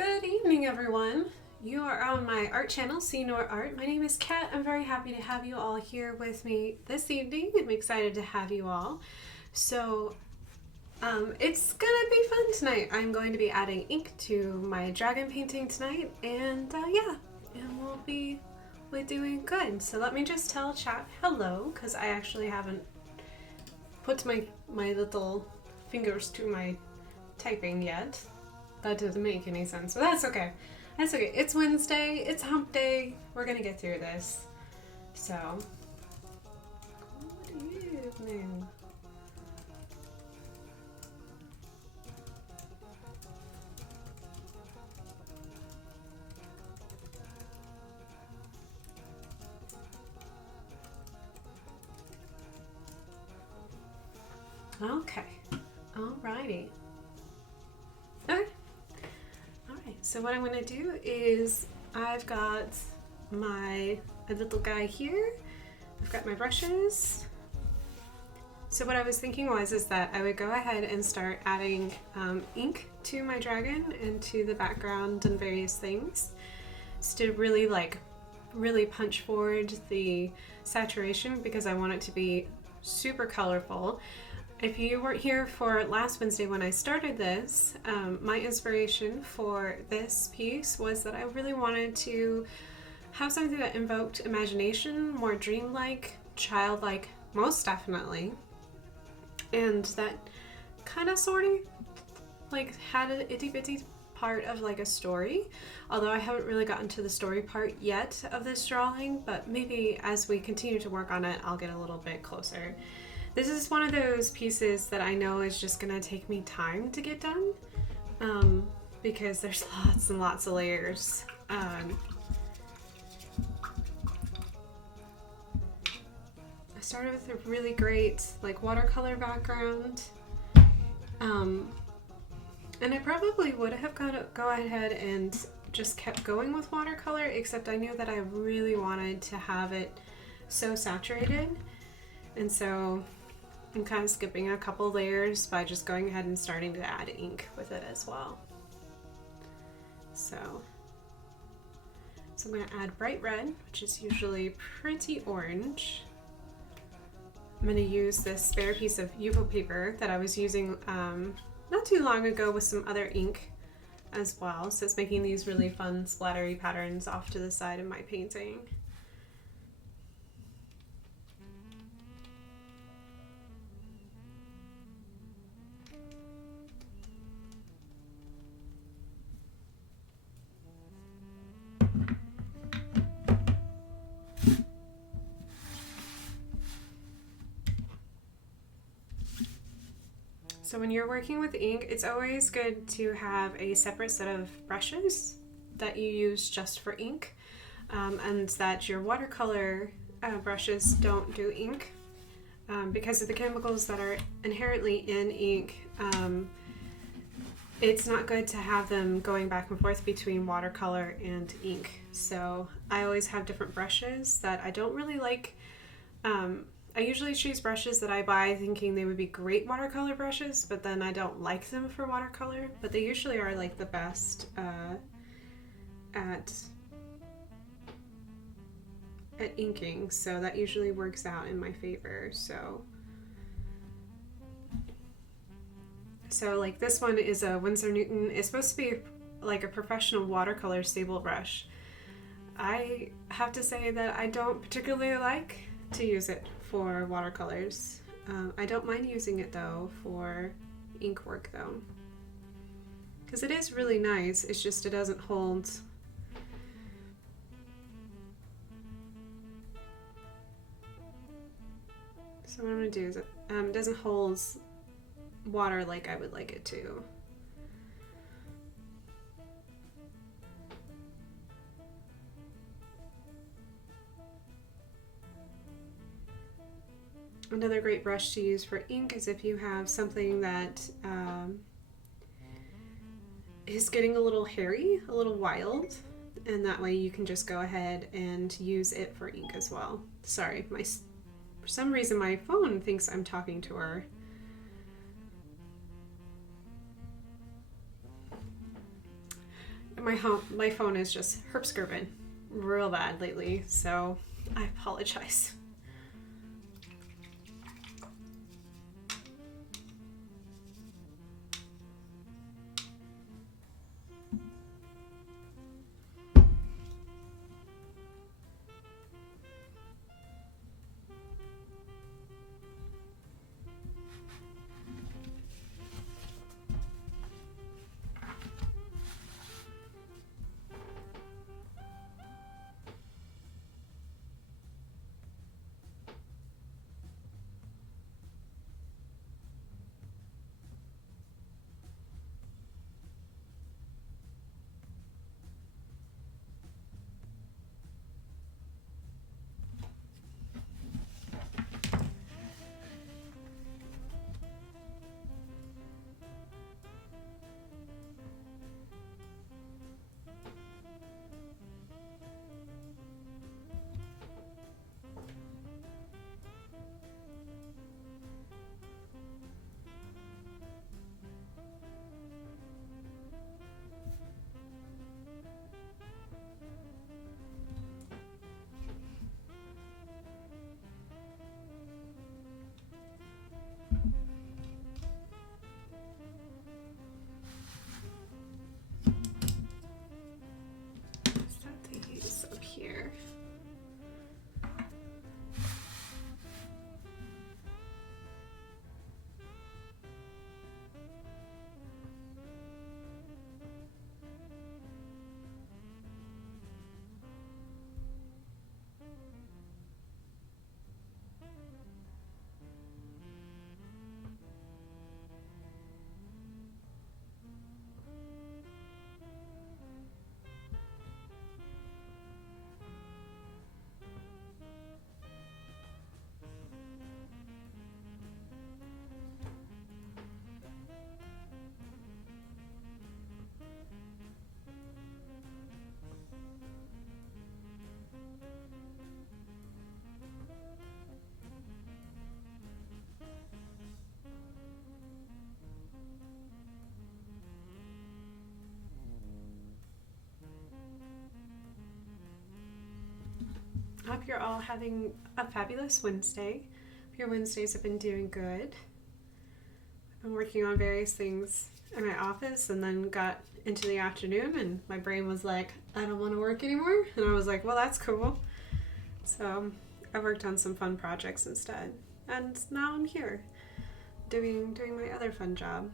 Good evening, everyone. You are on my art channel, See Nor Art. My name is Kat. I'm very happy to have you all here with me this evening. I'm excited to have you all. So, it's gonna be fun tonight. I'm going to be adding ink to my dragon painting tonight, and we're doing good. So let me just tell chat hello, because I actually haven't put my little fingers to my typing yet. That doesn't make any sense, but that's okay. That's okay. It's Wednesday. It's hump day. We're gonna get through this. So, good evening. Okay. Alrighty. Okay. Alright, so what I'm going to do is I've got my little guy here. I've got my brushes. So what I was thinking is that I would go ahead and start adding ink to my dragon and to the background and various things, just to really punch forward the saturation, because I want it to be super colorful. If you weren't here for last Wednesday when I started this, my inspiration for this piece was that I really wanted to have something that invoked imagination, more dreamlike, childlike, most definitely, and that kind of sort of like had an itty bitty part of like a story, although I haven't really gotten to the story part yet of this drawing, but maybe as we continue to work on it, I'll get a little bit closer. This is one of those pieces that I know is just gonna take me time to get done, because there's lots and lots of layers. I started with a really great like watercolor background, and I probably would have go ahead and just kept going with watercolor, except I knew that I really wanted to have it so saturated, and so I'm kind of skipping a couple layers by just going ahead and starting to add ink with it as well. So I'm going to add bright red, which is usually pretty orange. I'm going to use this spare piece of Yupo paper that I was using not too long ago with some other ink as well. So it's making these really fun splattery patterns off to the side of my painting. So when you're working with ink, it's always good to have a separate set of brushes that you use just for ink, and that your watercolor brushes don't do ink, because of the chemicals that are inherently in ink. It's not good to have them going back and forth between watercolor and ink. So I always have different brushes that I don't really like. I usually choose brushes that I buy thinking they would be great watercolor brushes, but then I don't like them for watercolor, but they usually are like the best at inking, so that usually works out in my favor. So like this one is a Winsor Newton. It's supposed to be like a professional watercolor stable brush. I have to say that I don't particularly like to use it for watercolors. I don't mind using it though for ink work though, because it is really nice. It's just it doesn't hold. So what I'm going to do is it doesn't hold water like I would like it to. Another great brush to use for ink is if you have something that is getting a little hairy, a little wild, and that way you can just go ahead and use it for ink as well. Sorry, for some reason my phone thinks I'm talking to her. my phone is just herp skirping real bad lately, so I apologize. Here. I hope you're all having a fabulous Wednesday. Hope your Wednesdays have been doing good. I've been working on various things in my office and then got into the afternoon and my brain was like, I don't want to work anymore. And I was like, well, that's cool. So I worked on some fun projects instead. And now I'm here doing my other fun job.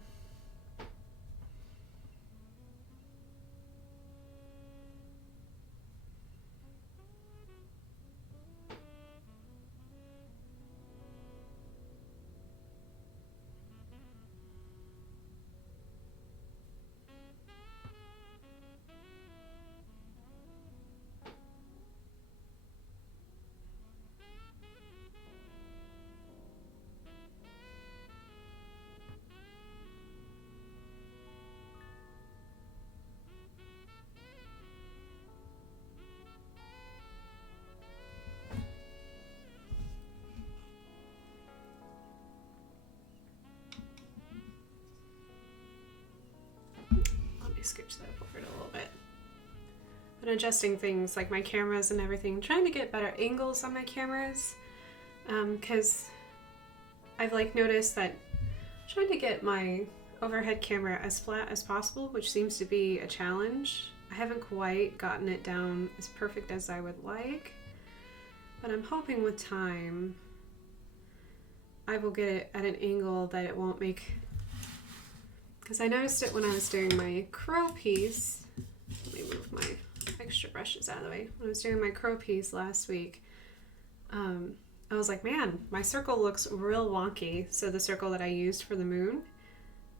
Scooch that forward a little bit. Been adjusting things like my cameras and everything, trying to get better angles on my cameras, because I've noticed that I'm trying to get my overhead camera as flat as possible, which seems to be a challenge. I haven't quite gotten it down as perfect as I would like, but I'm hoping with time I will get it at an angle that it won't make. Because I noticed it when I was doing my crow piece. Let me move my extra brushes out of the way. When I was doing my crow piece last week, I was like, man, my circle looks real wonky. So the circle that I used for the moon.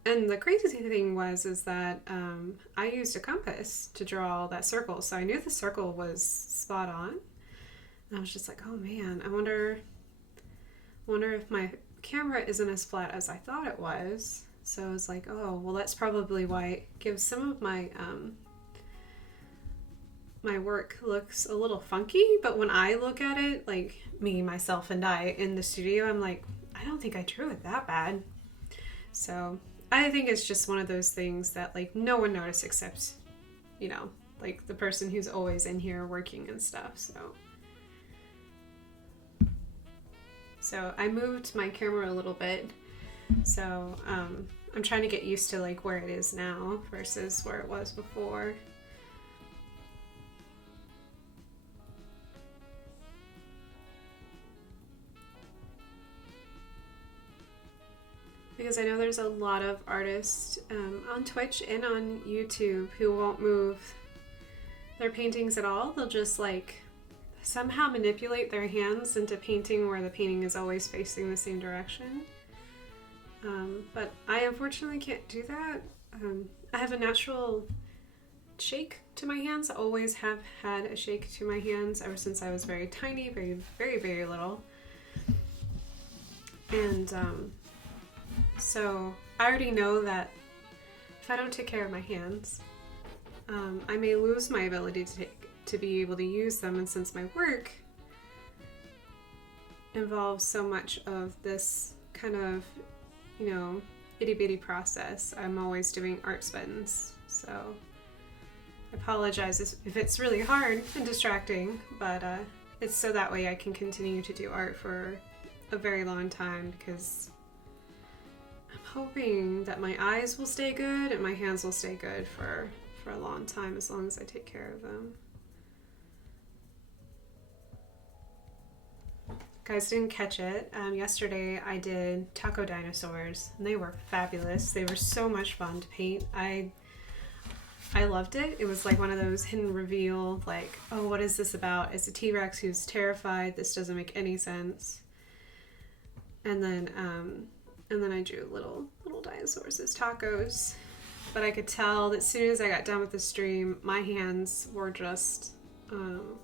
And the crazy thing is that I used a compass to draw that circle. So I knew the circle was spot on. And I was just like, oh man, I wonder if my camera isn't as flat as I thought it was. So I was like, oh, well, that's probably why it gives some of my my work looks a little funky. But when I look at it, like me, myself, and I in the studio, I'm like, I don't think I drew it that bad. So I think it's just one of those things that no one noticed except you know, like the person who's always in here working and stuff. So I moved my camera a little bit. So I'm trying to get used to like where it is now versus where it was before. Because I know there's a lot of artists on Twitch and on YouTube who won't move their paintings at all. They'll just like somehow manipulate their hands into painting where the painting is always facing the same direction. But I unfortunately can't do that. I have a natural shake to my hands. I always have had a shake to my hands ever since I was very tiny, very, very, very little. And so I already know that if I don't take care of my hands, I may lose my ability to be able to use them. And since my work involves so much of this kind of, you know, itty bitty process, I'm always doing art spins. So I apologize if it's really hard and distracting, but it's so that way I can continue to do art for a very long time, because I'm hoping that my eyes will stay good and my hands will stay good for a long time, as long as I take care of them. Guys, didn't catch it. Yesterday I did taco dinosaurs and they were fabulous. They were so much fun to paint. I loved it. It was like one of those hidden reveal, like, oh, what is this about? It's a T-Rex who's terrified. This doesn't make any sense. And then I drew little dinosaurs as tacos. But I could tell that as soon as I got done with the stream, my hands were just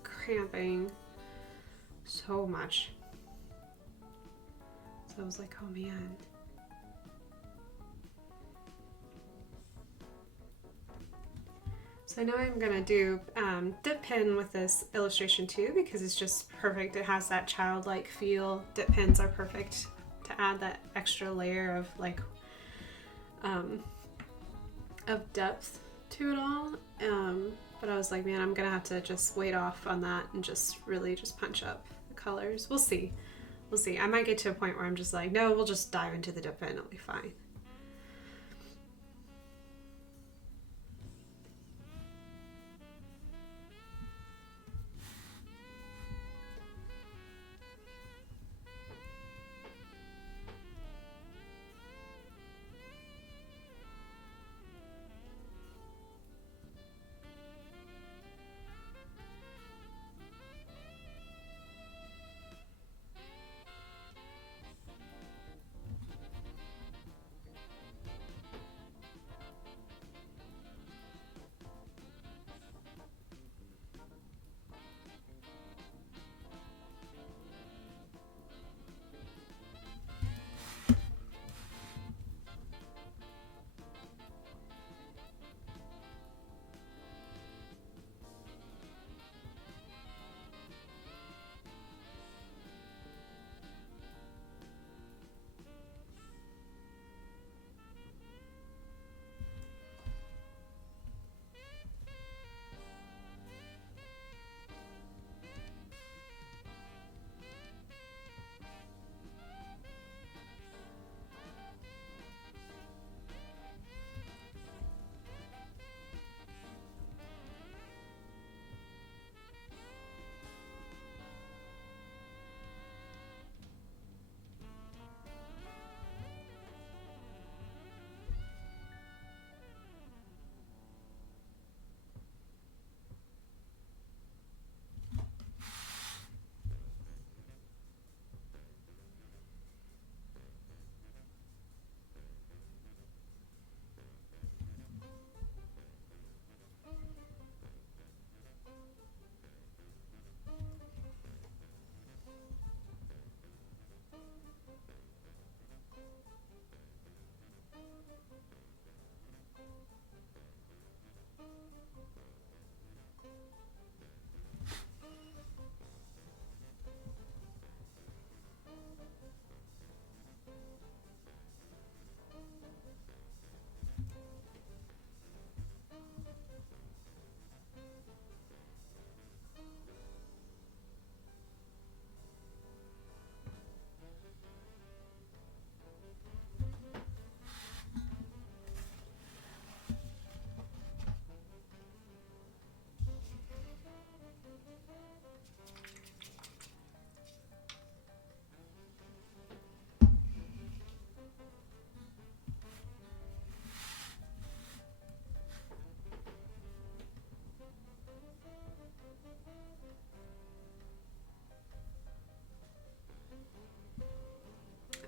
cramping so much. So I was like, oh man. So I know I'm gonna do dip pen with this illustration too, because it's just perfect. It has that childlike feel. Dip pens are perfect to add that extra layer of like of depth to it all. But I was like, man, I'm gonna have to just wait off on that and just really just punch up the colors. We'll see. I might get to a point where I'm just like, no, we'll just dive into the dip pen. It'll be fine.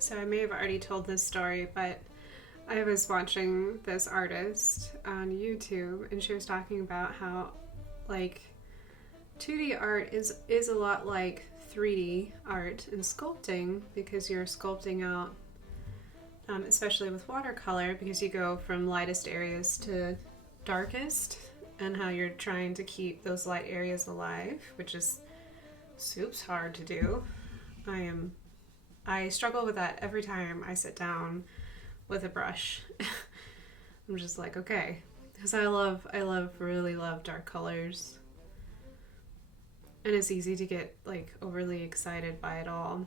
So I may have already told this story, but I was watching this artist on YouTube, and she was talking about how, like, 2D art is a lot like 3D art and sculpting, because you're sculpting out, especially with watercolor, because you go from lightest areas to darkest, and how you're trying to keep those light areas alive, which is soup's hard to do. I struggle with that every time I sit down with a brush. I'm just like, okay, because really love dark colors, and it's easy to get like overly excited by it all.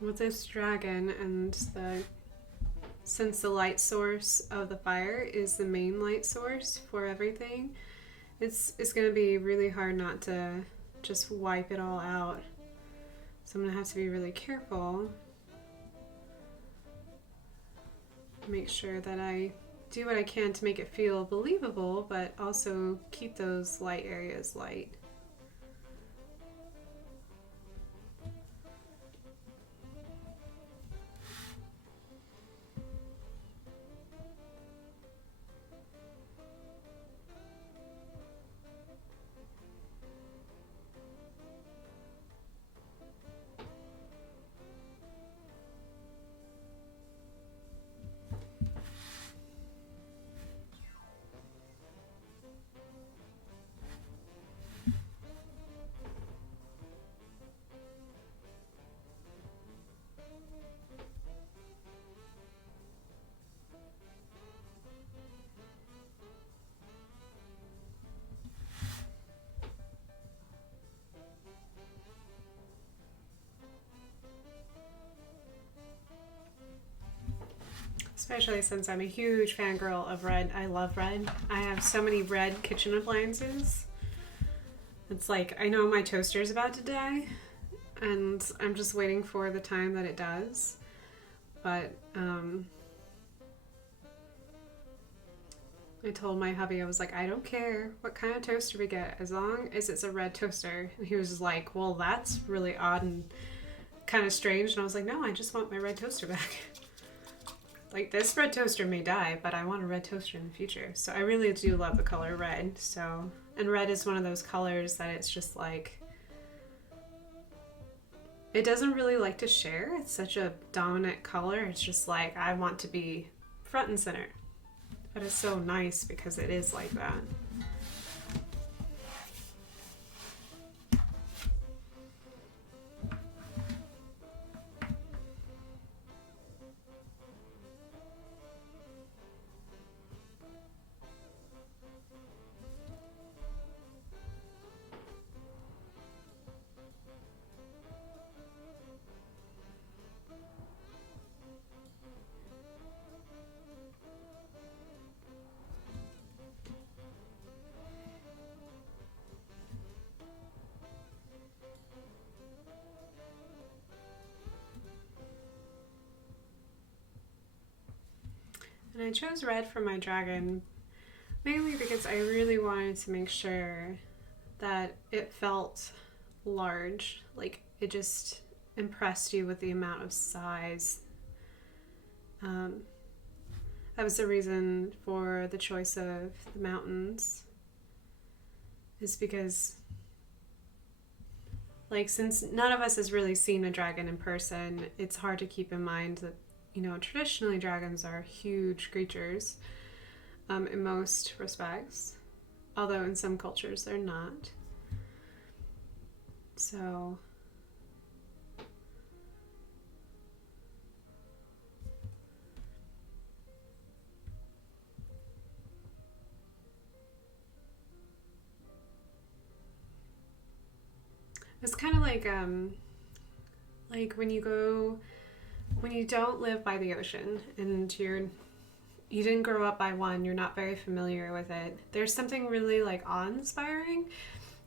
With this dragon, and since the light source of the fire is the main light source for everything, it's going to be really hard not to just wipe it all out. So I'm going to have to be really careful. Make sure that I do what I can to make it feel believable, but also keep those light areas light. Especially since I'm a huge fangirl of red. I love red. I have so many red kitchen appliances. It's like, I know my toaster's about to die, and I'm just waiting for the time that it does. But I told my hubby, I was like, I don't care what kind of toaster we get, as long as it's a red toaster. And he was just like, well, that's really odd and kind of strange. And I was like, no, I just want my red toaster back. Like, this red toaster may die, but I want a red toaster in the future. So I really do love the color red. So, and red is one of those colors that it's just like, it doesn't really like to share. It's such a dominant color. It's just like, I want to be front and center. But it's so nice because it is like that. And I chose red for my dragon mainly because I really wanted to make sure that it felt large. Like, it just impressed you with the amount of size. That was the reason for the choice of the mountains, is because, like, since none of us has really seen a dragon in person, it's hard to keep in mind that, you know, traditionally dragons are huge creatures in most respects, although in some cultures they're not. So it's kind of like when you don't live by the ocean and you didn't grow up by one, you're not very familiar with it. There's something really like awe-inspiring.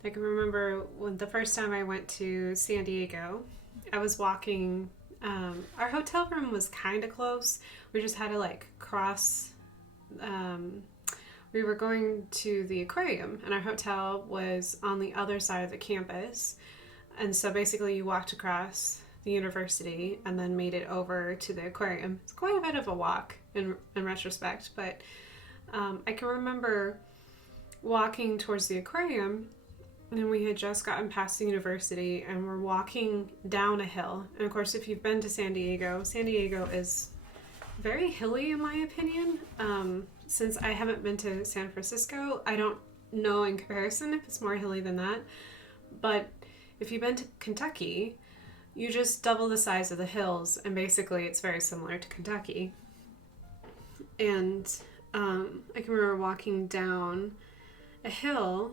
I can remember when the first time I went to San Diego, I was walking. Our hotel room was kind of close. We just had to like cross we were going to the aquarium, and our hotel was on the other side of the campus. And so basically you walked across the university and then made it over to the aquarium. It's quite a bit of a walk in retrospect, but I can remember walking towards the aquarium, and we had just gotten past the university and we're walking down a hill. And of course, if you've been to San Diego is very hilly in my opinion. Since I haven't been to San Francisco, I don't know in comparison if it's more hilly than that. But if you've been to Kentucky, you just double the size of the hills, and basically it's very similar to Kentucky. And I can remember walking down a hill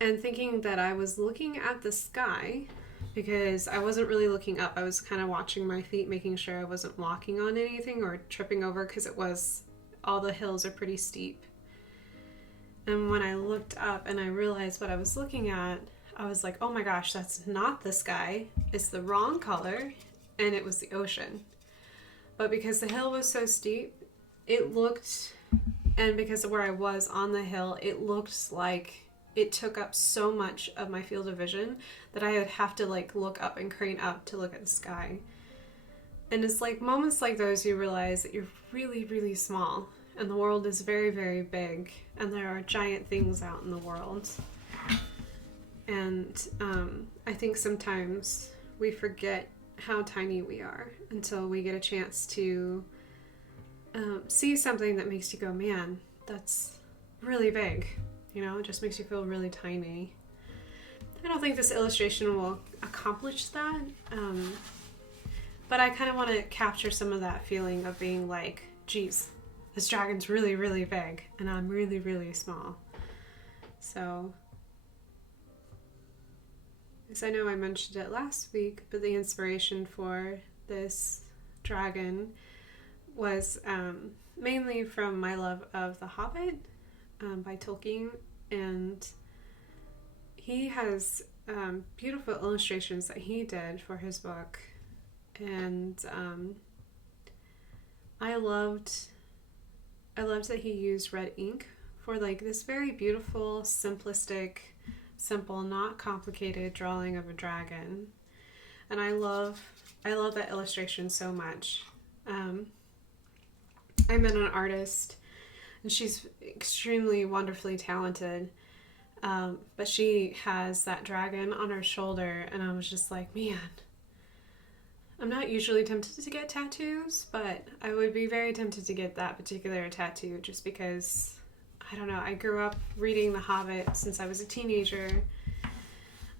and thinking that I was looking at the sky, because I wasn't really looking up. I was kind of watching my feet, making sure I wasn't walking on anything or tripping over, because all the hills are pretty steep. And when I looked up and I realized what I was looking at, I was like, oh my gosh, that's not the sky. It's the wrong color, and it was the ocean. But because the hill was so steep, and because of where I was on the hill, it looked like it took up so much of my field of vision that I would have to look up and crane up to look at the sky. And it's moments like those you realize that you're really, really small, and the world is very, very big, and there are giant things out in the world. And I think sometimes we forget how tiny we are until we get a chance to see something that makes you go, man, that's really big. It just makes you feel really tiny. I don't think this illustration will accomplish that, but I kind of want to capture some of that feeling of being like, geez, this dragon's really, really big, and I'm really, really small. So, as I know I mentioned it last week, but the inspiration for this dragon was mainly from my love of The Hobbit by Tolkien, and he has beautiful illustrations that he did for his book, and I loved that he used red ink for this very beautiful, simplistic, simple, not complicated drawing of a dragon. And I love that illustration so much. I met an artist, and she's extremely wonderfully talented, but she has that dragon on her shoulder, and I was just like, man, I'm not usually tempted to get tattoos, but I would be very tempted to get that particular tattoo just because, I don't know, I grew up reading The Hobbit since I was a teenager.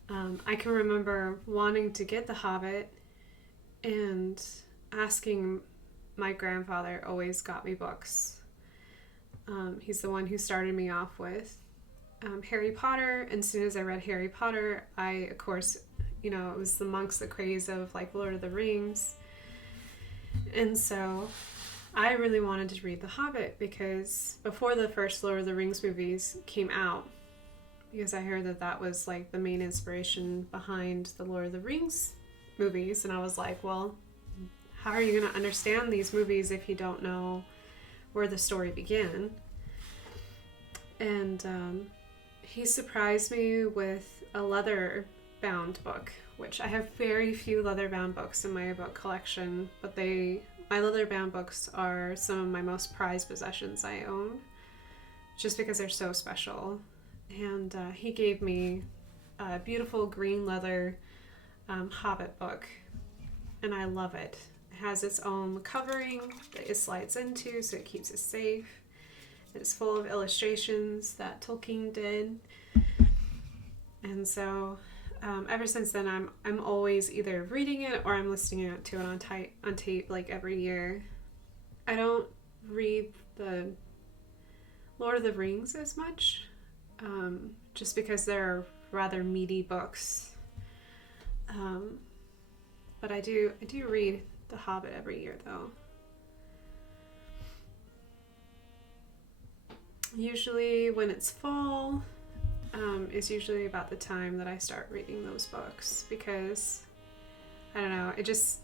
I can remember wanting to get The Hobbit and asking my grandfather always got me books. He's the one who started me off with Harry Potter, and as soon as I read Harry Potter, I, of course, it was amongst the craze of Lord of the Rings. And so I really wanted to read The Hobbit because before the first Lord of the Rings movies came out, because I heard that was the main inspiration behind the Lord of the Rings movies, and I was like, well, how are you going to understand these movies if you don't know where the story began? And he surprised me with a leather-bound book, which I have very few leather-bound books in my book collection, but my leather-bound books are some of my most prized possessions I own, just because they're so special. And he gave me a beautiful green leather Hobbit book, and I love it. It has its own covering that it slides into so it keeps it safe. It's full of illustrations that Tolkien did. And so ever since then, I'm always either reading it or I'm listening to it on tape every year. I don't read the Lord of the Rings as much, just because they're rather meaty books. But I do read The Hobbit every year, though. Usually when it's fall, is usually about the time that I start reading those books, because I don't know, it just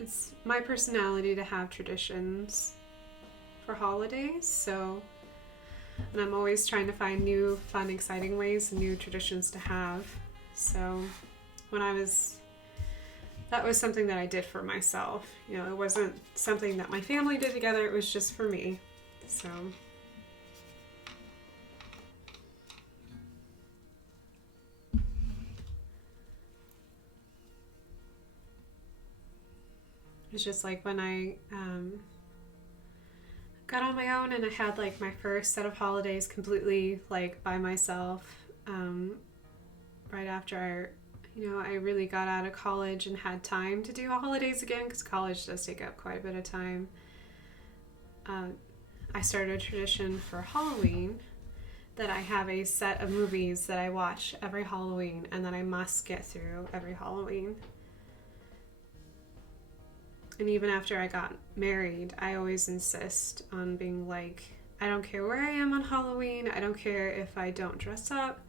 it's my personality to have traditions for for holidays, so, and I'm always trying to find new, fun, exciting ways and new traditions to have. So that was something that I did for myself. You know, it wasn't something that my family did together, it was just for me. So it's just like when I got on my own and I had like my first set of holidays completely like by myself, right after I really got out of college and had time to do holidays again, because college does take up quite a bit of time. I started a tradition for Halloween that I have a set of movies that I watch every Halloween and that I must get through every Halloween. And even after I got married, I always insist on being like, I don't care where I am on Halloween, I don't care if I don't dress up.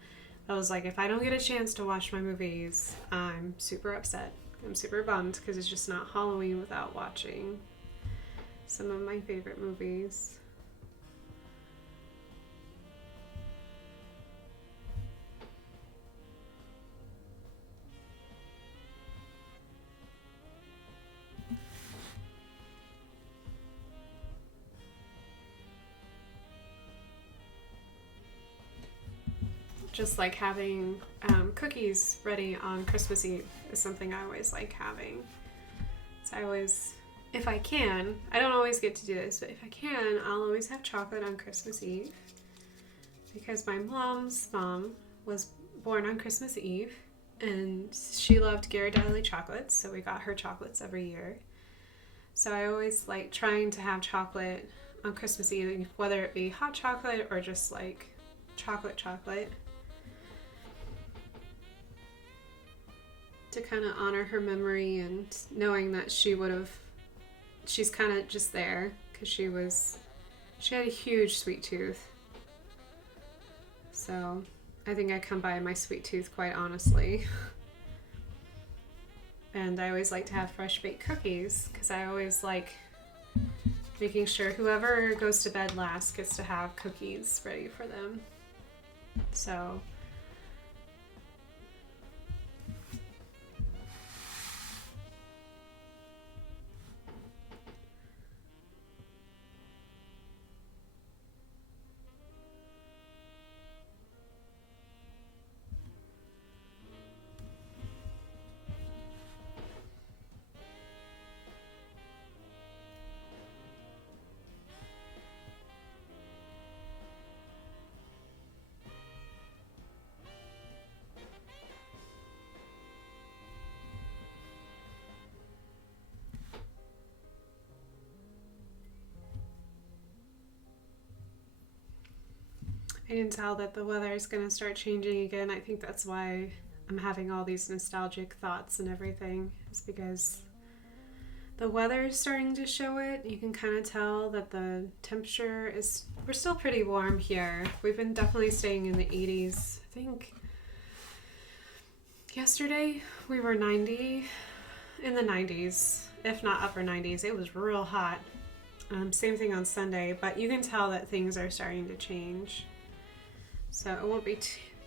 I was like, if I don't get a chance to watch my movies, I'm super upset. I'm super bummed because it's just not Halloween without watching some of my favorite movies. Just like having cookies ready on Christmas Eve is something I always like having. So I always, if I can, I don't always get to do this, but if I can, I'll always have chocolate on Christmas Eve. Because my mom's mom was born on Christmas Eve, and she loved Ghirardelli chocolates, so we got her chocolates every year. So I always like trying to have chocolate on Christmas Eve, whether it be hot chocolate or just like chocolate, to kind of honor her memory and knowing that she's kind of just there because she had a huge sweet tooth. So I think I come by my sweet tooth quite honestly. And I always like to have fresh baked cookies because I always like making sure whoever goes to bed last gets to have cookies ready for them. So I can tell that the weather is going to start changing again. I think that's why I'm having all these nostalgic thoughts and everything. It's because the weather is starting to show it. You can kind of tell that the temperature is... We're still pretty warm here. We've been definitely staying in the 80s. I think yesterday we were in the 90s, if not upper 90s. It was real hot. Same thing on Sunday, but you can tell that things are starting to change. So it won't be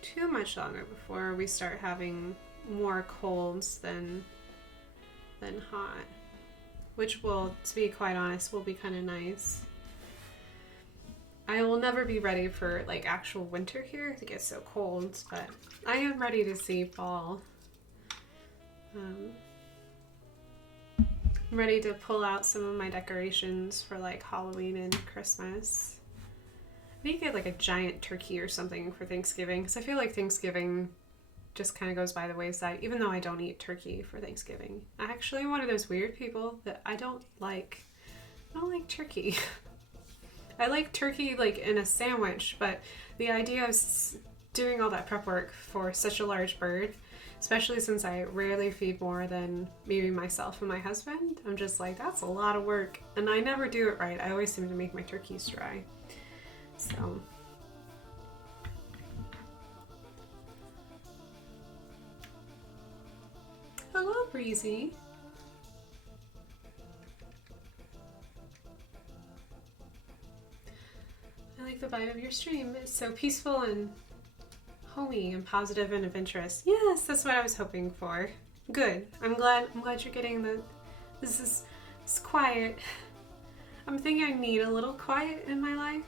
too much longer before we start having more colds than hot, which will, to be quite honest, will be kind of nice. I will never be ready for like actual winter here. It gets so cold, but I am ready to see fall. I'm ready to pull out some of my decorations for like Halloween and Christmas. I need to get like a giant turkey or something for Thanksgiving, because I feel like Thanksgiving just kind of goes by the wayside, even though I don't eat turkey for Thanksgiving. I'm actually one of those weird people that I don't like turkey. I like turkey like in a sandwich, but the idea of doing all that prep work for such a large bird, especially since I rarely feed more than maybe myself and my husband, I'm just like, that's a lot of work, and I never do it right. I always seem to make my turkeys dry. So hello, Breezy. like the vibe of your stream. It's so peaceful and homey and positive and adventurous. Yes, that's what I was hoping for. Good. I'm glad you're getting the. It's quiet. I'm thinking I need a little quiet in my life.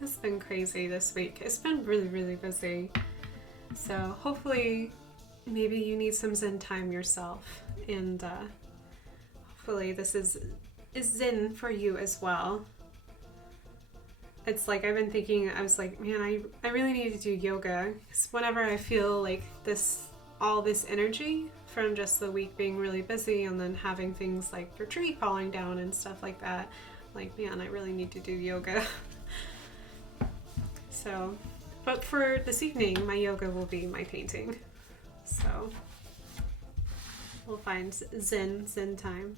It's been crazy this week. It's been really, really busy. So hopefully, maybe you need some Zen time yourself, and hopefully this is Zen for you as well. It's like I've been thinking. I was like, man, I really need to do yoga, because whenever I feel like all this energy from just the week being really busy and then having things like your tree falling down and stuff like that, like, man, I really need to do yoga. So, but for this evening, my yoga will be my painting. So we'll find Zen time.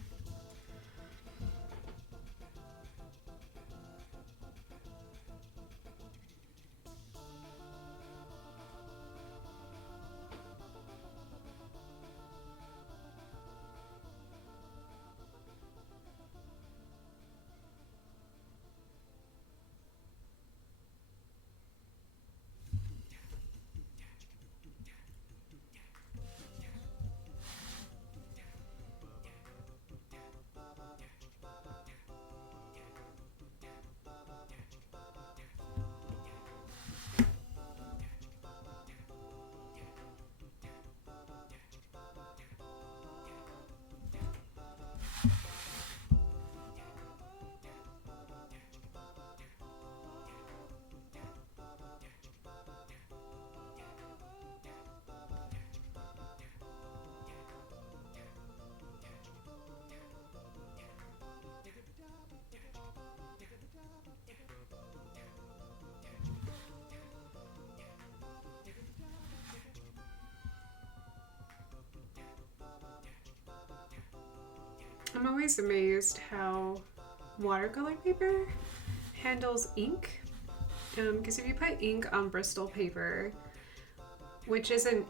I'm always amazed how watercolor paper handles ink. Because if you put ink on Bristol paper, which isn't,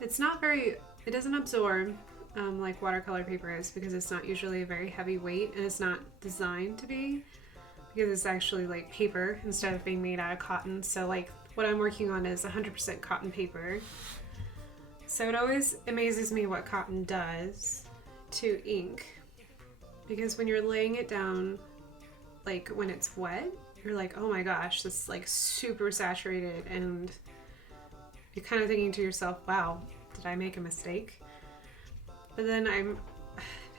it doesn't absorb like watercolor paper is, because it's not usually a very heavy weight, and it's not designed to be, because it's actually like paper instead of being made out of cotton. So like what I'm working on is 100% cotton paper. So it always amazes me what cotton does to ink, because when you're laying it down, like when it's wet, you're like, oh my gosh, this is like super saturated, and you're kind of thinking to yourself, wow, did I make a mistake? But then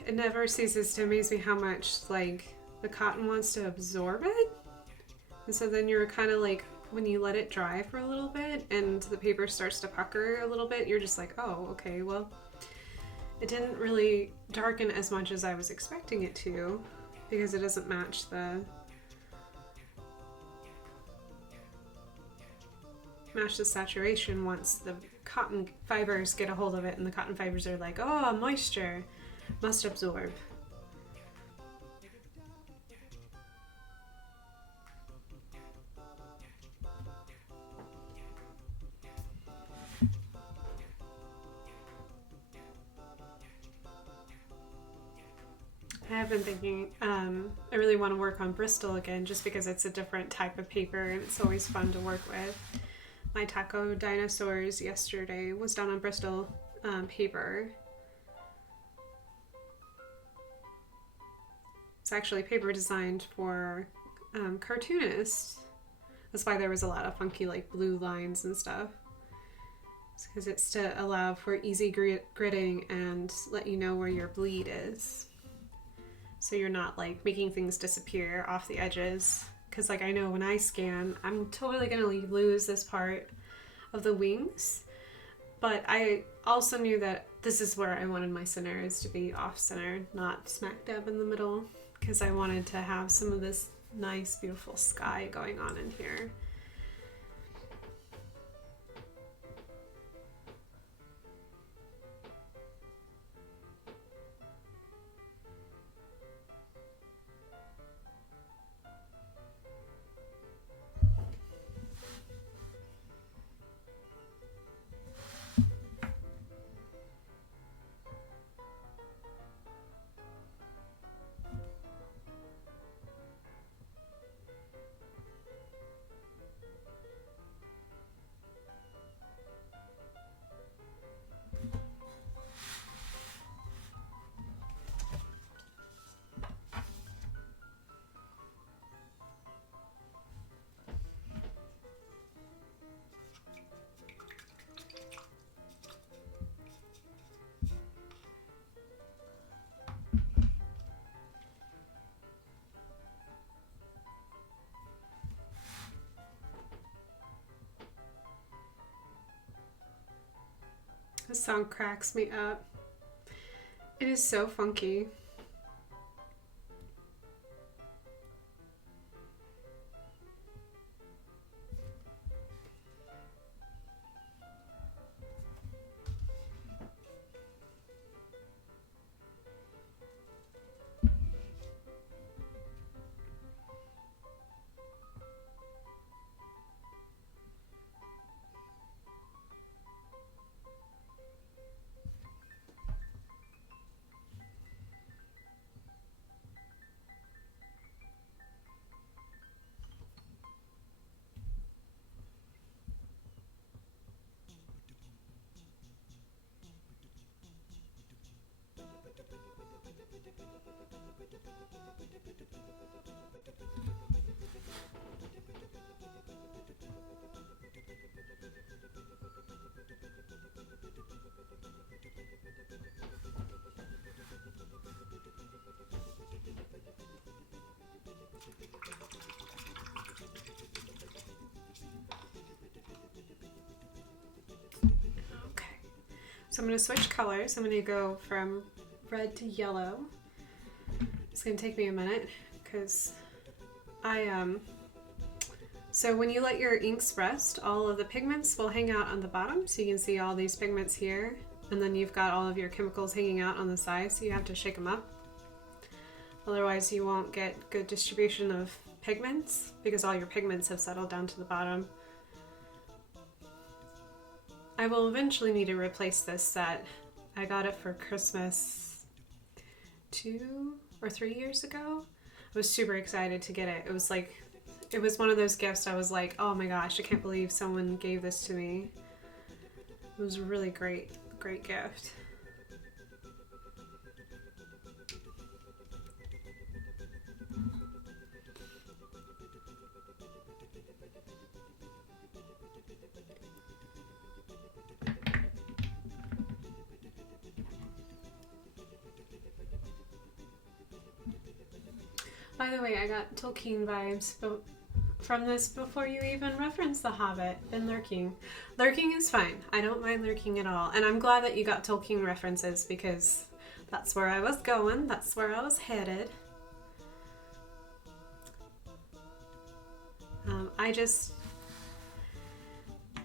it never ceases to amaze me how much like the cotton wants to absorb it. And so then you're kind of like, when you let it dry for a little bit and the paper starts to pucker a little bit, you're just like, oh, okay, well, it didn't really darken as much as I was expecting it to, because it doesn't match the saturation once the cotton fibers get a hold of it, and the cotton fibers are like, oh, moisture must absorb. I have been thinking, I really want to work on Bristol again, just because it's a different type of paper and it's always fun to work with. My taco dinosaurs yesterday was done on Bristol paper. It's actually paper designed for cartoonists. That's why there was a lot of funky like blue lines and stuff. It's because it's to allow for easy gritting and let you know where your bleed is. So you're not like making things disappear off the edges. Because like I know when I scan, I'm totally going to lose this part of the wings. But I also knew that this is where I wanted my center, is to be off-center, not smack dab in the middle. Because I wanted to have some of this nice, beautiful sky going on in here. This song cracks me up. It is so funky. So I'm going to switch colors. I'm going to go from red to yellow. It's going to take me a minute because so when you let your inks rest, all of the pigments will hang out on the bottom. So you can see all these pigments here, and then you've got all of your chemicals hanging out on the side, so you have to shake them up. Otherwise you won't get good distribution of pigments because all your pigments have settled down to the bottom. I will eventually need to replace this set. I got it for Christmas 2 or 3 years ago. I was super excited to get it. It was one of those gifts I was like, oh my gosh, I can't believe someone gave this to me. It was a really great gift. By the way, I got Tolkien vibes from this before you even referenced The Hobbit and lurking. Lurking is fine. I don't mind lurking at all. And I'm glad that you got Tolkien references because that's where I was going. That's where I was headed.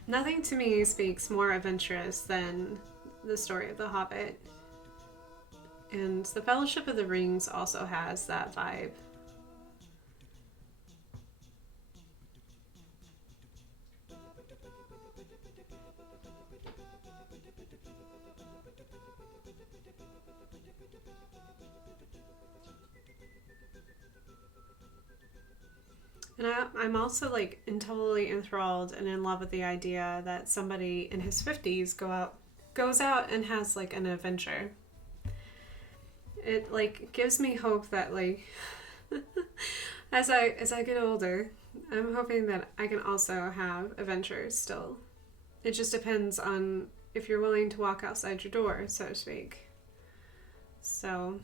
Nothing to me speaks more adventurous than the story of The Hobbit. And the Fellowship of the Rings also has that vibe. And I'm also totally enthralled and in love with the idea that somebody in his 50s goes out and has an adventure. It gives me hope that as I get older, I'm hoping that I can also have adventures still. It just depends on if you're willing to walk outside your door, so to speak. So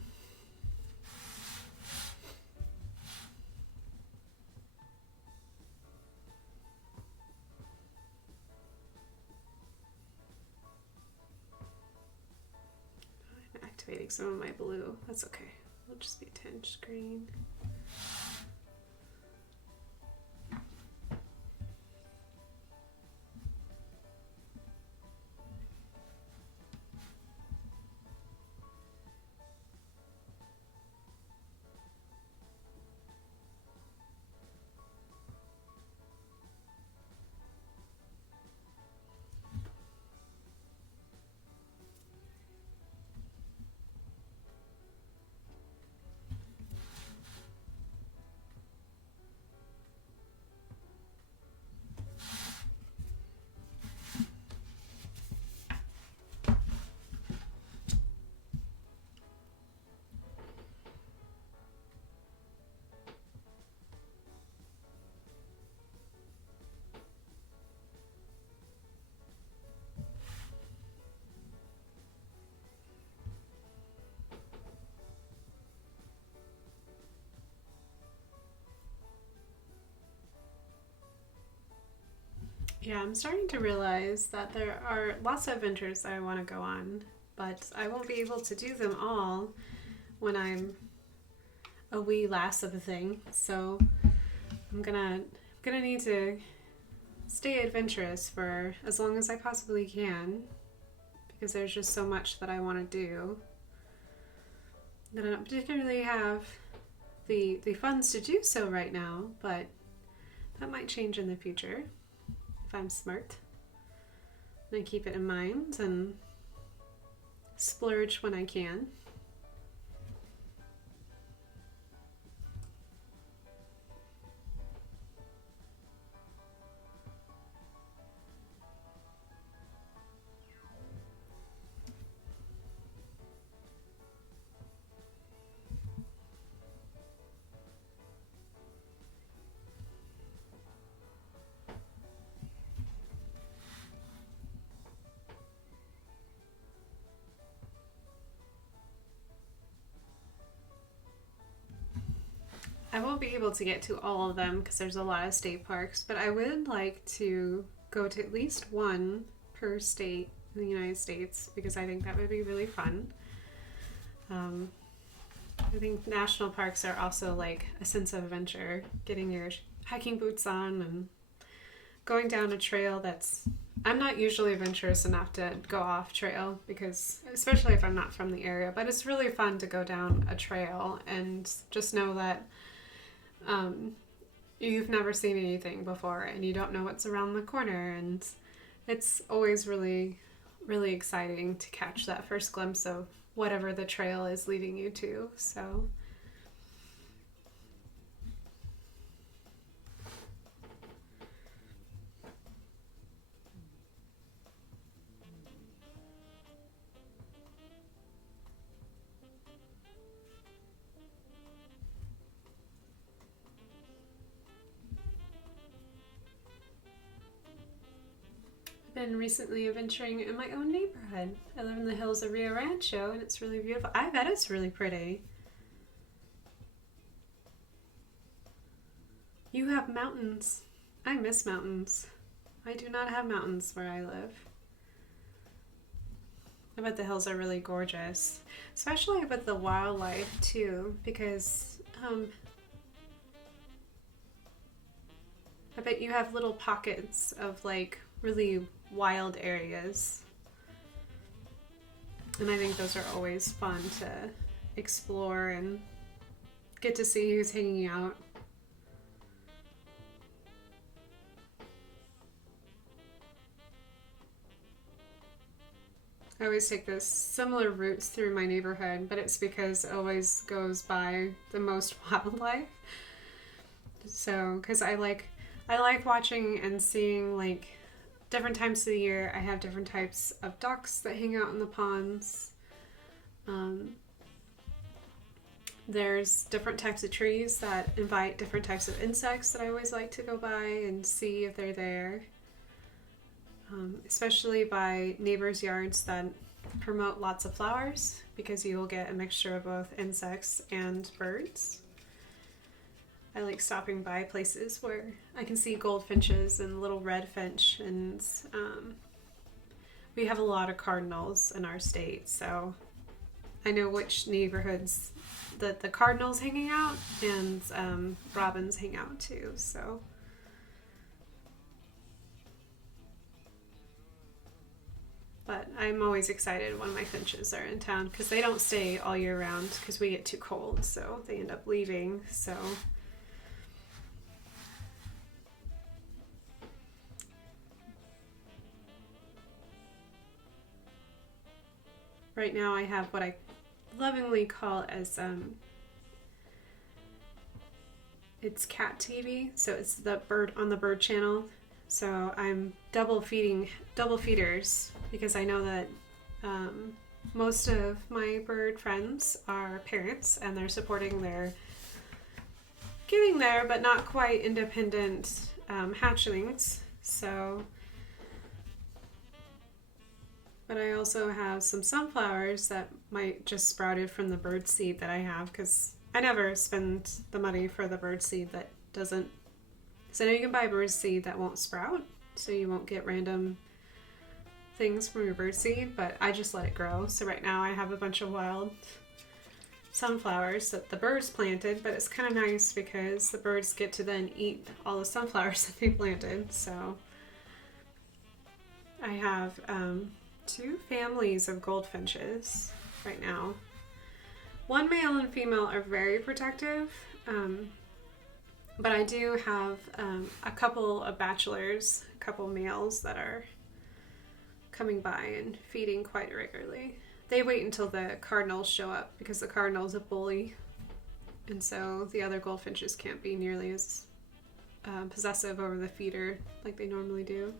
activating some of my blue. That's okay. It'll just be tinged green. Yeah, I'm starting to realize that there are lots of adventures that I want to go on, but I won't be able to do them all when I'm a wee lass of a thing. So I'm gonna need to stay adventurous for as long as I possibly can, because there's just so much that I want to do that I don't particularly have the funds to do so right now, but that might change in the future if I'm smart and I keep it in mind and splurge when I can. I won't be able to get to all of them because there's a lot of state parks, but I would like to go to at least one per state in the United States because I think that would be really fun. I think national parks are also like a sense of adventure, getting your hiking boots on and going down a trail that's. I'm not usually adventurous enough to go off trail because, especially if I'm not from the area, but it's really fun to go down a trail and just know that you've never seen anything before and you don't know what's around the corner, and it's always really, really exciting to catch that first glimpse of whatever the trail is leading you to. So been recently adventuring in my own neighborhood. I live in the hills of Rio Rancho and it's really beautiful. I bet it's really pretty. You have mountains. I miss mountains. I do not have mountains where I live. I bet the hills are really gorgeous, especially with the wildlife too, because I bet you have little pockets of like really wild areas. And I think those are always fun to explore and get to see who's hanging out. I always take this similar routes through my neighborhood, but it's because it always goes by the most wildlife. So, because I like watching and seeing like different times of the year. I have different types of ducks that hang out in the ponds. There's different types of trees that invite different types of insects that I always like to go by and see if they're there. Especially by neighbors' yards that promote lots of flowers, because you will get a mixture of both insects and birds. I like stopping by places where I can see goldfinches and little red finch, and we have a lot of cardinals in our state, so I know which neighborhoods that the cardinals hanging out and robins hang out too. So but I'm always excited when my finches are in town because they don't stay all year round because we get too cold, so they end up leaving. So right now I have what I lovingly call as it's cat TV, so it's the bird on the bird channel. So I'm double feeders because I know that most of my bird friends are parents and they're supporting their getting there but not quite independent hatchlings. So, but I also have some sunflowers that might just sprouted from the bird seed that I have, because I never spend the money for the bird seed that doesn't. So I know you can buy bird seed that won't sprout, so you won't get random things from your birdseed, but I just let it grow. So right now I have a bunch of wild sunflowers that the birds planted, but it's kind of nice because the birds get to then eat all the sunflowers that they planted. So I have 2 families of goldfinches right now. One male and female are very protective, but I do have a couple of bachelors, a couple males that are coming by and feeding quite regularly. They wait until the cardinals show up because the cardinal's a bully, and so the other goldfinches can't be nearly as possessive over the feeder like they normally do.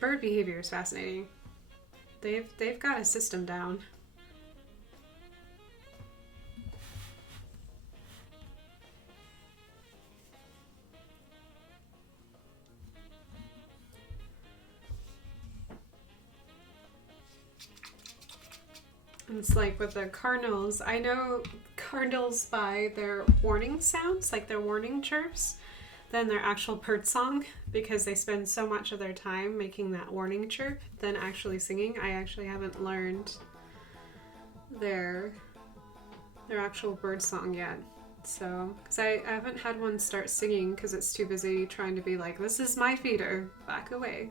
Bird behavior is fascinating. They've got a system down. It's like with the cardinals, I know cardinals by their warning sounds, like their warning chirps, than their actual bird song, because they spend so much of their time making that warning chirp than actually singing. I actually haven't learned their actual bird song yet. So, because I haven't had one start singing because it's too busy trying to be like, this is my feeder, back away.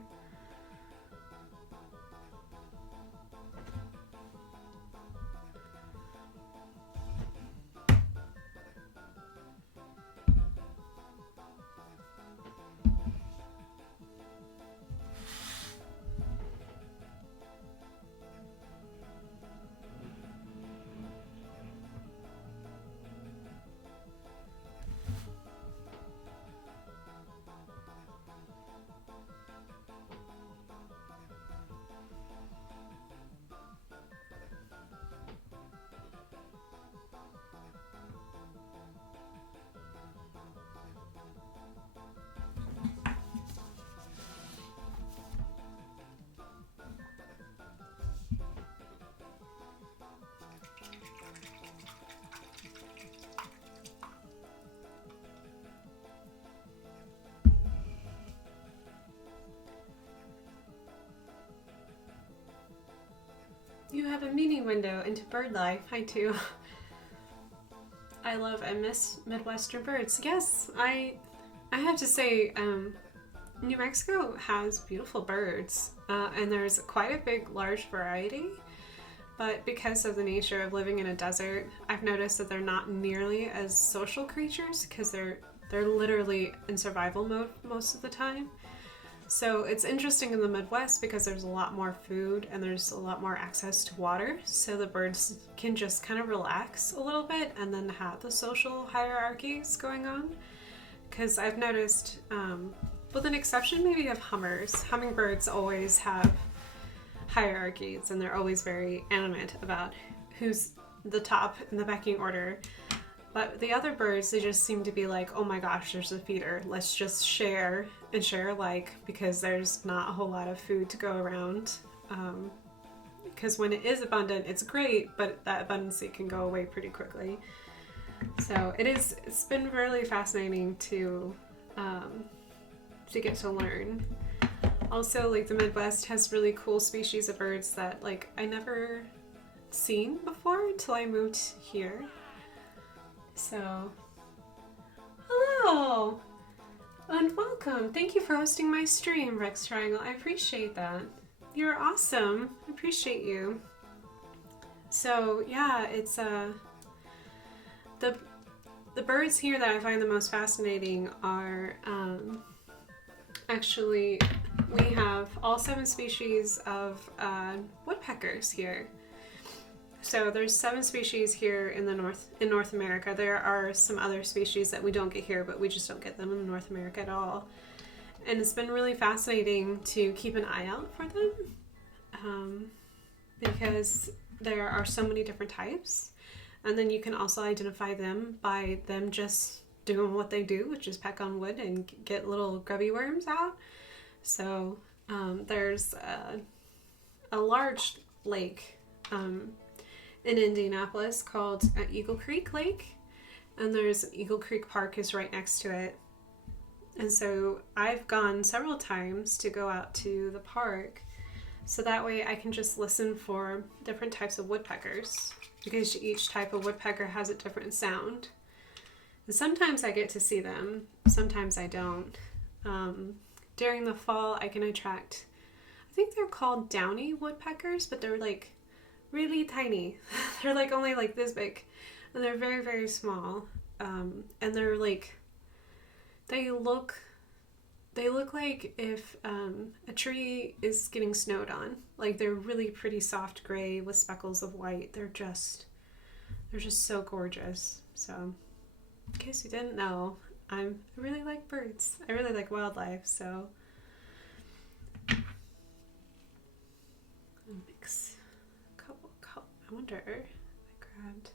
You have a mini window into bird life. I too. I love and miss Midwestern birds. Yes, I have to say, New Mexico has beautiful birds, and there's quite a big, large variety. But because of the nature of living in a desert, I've noticed that they're not nearly as social creatures because they're literally in survival mode most of the time. So it's interesting in the Midwest because there's a lot more food and there's a lot more access to water, so the birds can just kind of relax a little bit and then have the social hierarchies going on. Because I've noticed, with an exception maybe of hummingbirds always have hierarchies and they're always very animate about who's the top in the pecking order. But the other birds, they just seem to be like, oh my gosh, there's a feeder. Let's just share and share alike because there's not a whole lot of food to go around. Because when it is abundant, it's great, but that abundancy can go away pretty quickly. So it's been really fascinating to get to learn. Also, like the Midwest has really cool species of birds that like I never seen before until I moved here. So, hello and welcome. Thank you for hosting my stream, Rex Triangle. I appreciate that. You're awesome. I appreciate you. So yeah, it's the birds here that I find the most fascinating are actually we have all 7 species of woodpeckers here. So there's 7 species here in North America. There are some other species that we don't get here, but we just don't get them in North America at all. And it's been really fascinating to keep an eye out for them because there are so many different types. And then you can also identify them by them just doing what they do, which is peck on wood and get little grubby worms out. So there's a large lake in Indianapolis called Eagle Creek Lake, and there's Eagle Creek Park is right next to it. And so I've gone several times to go out to the park, so that way I can just listen for different types of woodpeckers, because each type of woodpecker has a different sound. And sometimes I get to see them, sometimes I don't. During the fall, I can attract, I think they're called downy woodpeckers, but they're like really tiny. They're like only like this big, and they're very, very small. And they're like, they look like if a tree is getting snowed on. Like, they're really pretty soft gray with speckles of white. They're just so gorgeous. So, in case you didn't know, I really like birds. I really like wildlife, so I'll mix a couple. I wonder if I grabbed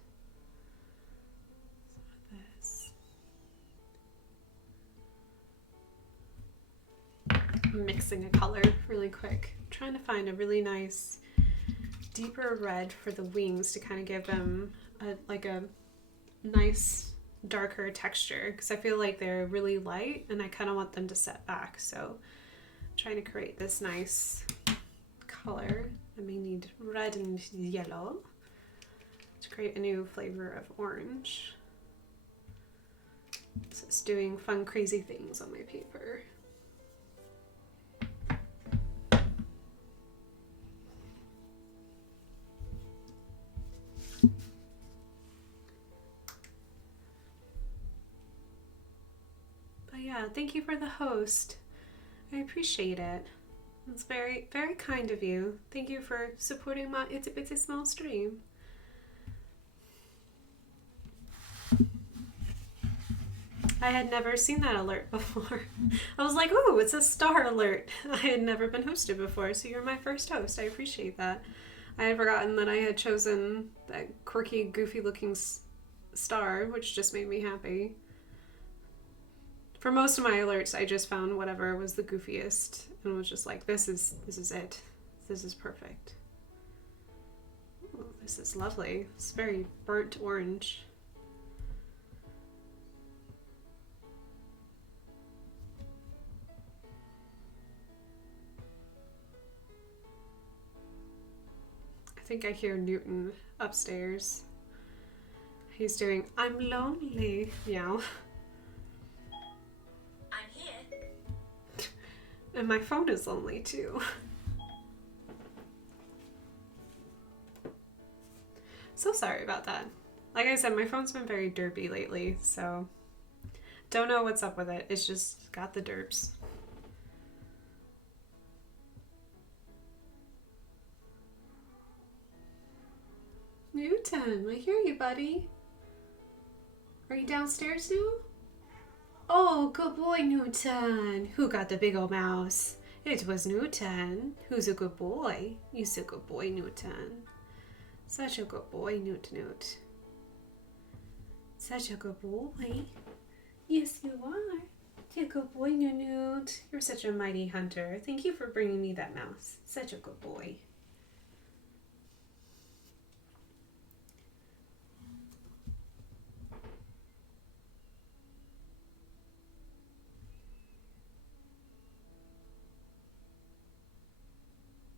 some of this. I'm mixing a color really quick. I'm trying to find a really nice deeper red for the wings to kind of give them a nice darker texture, because I feel like they're really light and I kind of want them to set back. So I'm trying to create this nice color. I may need red and yellow to create a new flavor of orange. So it's doing fun, crazy things on my paper. Yeah, thank you for the host. I appreciate it. It's very, very kind of you. Thank you for supporting my itsy bitsy small stream. I had never seen that alert before. I was like, ooh, it's a star alert. I had never been hosted before, so you're my first host. I appreciate that. I had forgotten that I had chosen that quirky, goofy looking star, which just made me happy. For most of my alerts, I just found whatever was the goofiest and was just like, this is it. This is perfect. Ooh, this is lovely. It's very burnt orange. I think I hear Newton upstairs. He's doing, I'm lonely, meow. And my phone is lonely too. So sorry about that. Like I said, my phone's been very derpy lately, so don't know what's up with it. It's just got the derps. Newton, I hear you, buddy. Are you downstairs now? Oh, good boy, Newton. Who got the big old mouse? It was Newton. Who's a good boy? You's a good boy, Newton. Such a good boy, Newt. Such a good boy. Yes, you are. You're a good boy, Newt. You're such a mighty hunter. Thank you for bringing me that mouse. Such a good boy.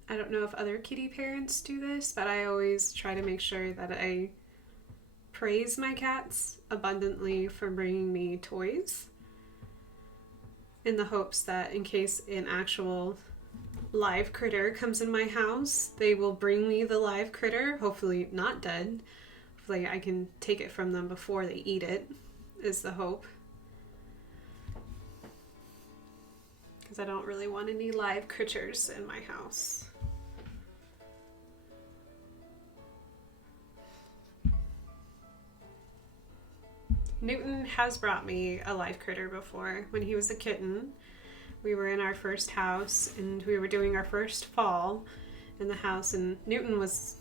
I don't know if other kitty parents do this, but I always try to make sure that I praise my cats abundantly for bringing me toys, in the hopes that in case an actual live critter comes in my house, they will bring me the live critter, hopefully not dead. Hopefully I can take it from them before they eat it, is the hope. Because I don't really want any live critters in my house. Newton has brought me a live critter before. When he was a kitten, we were in our first house and we were doing our first fall in the house, and Newton was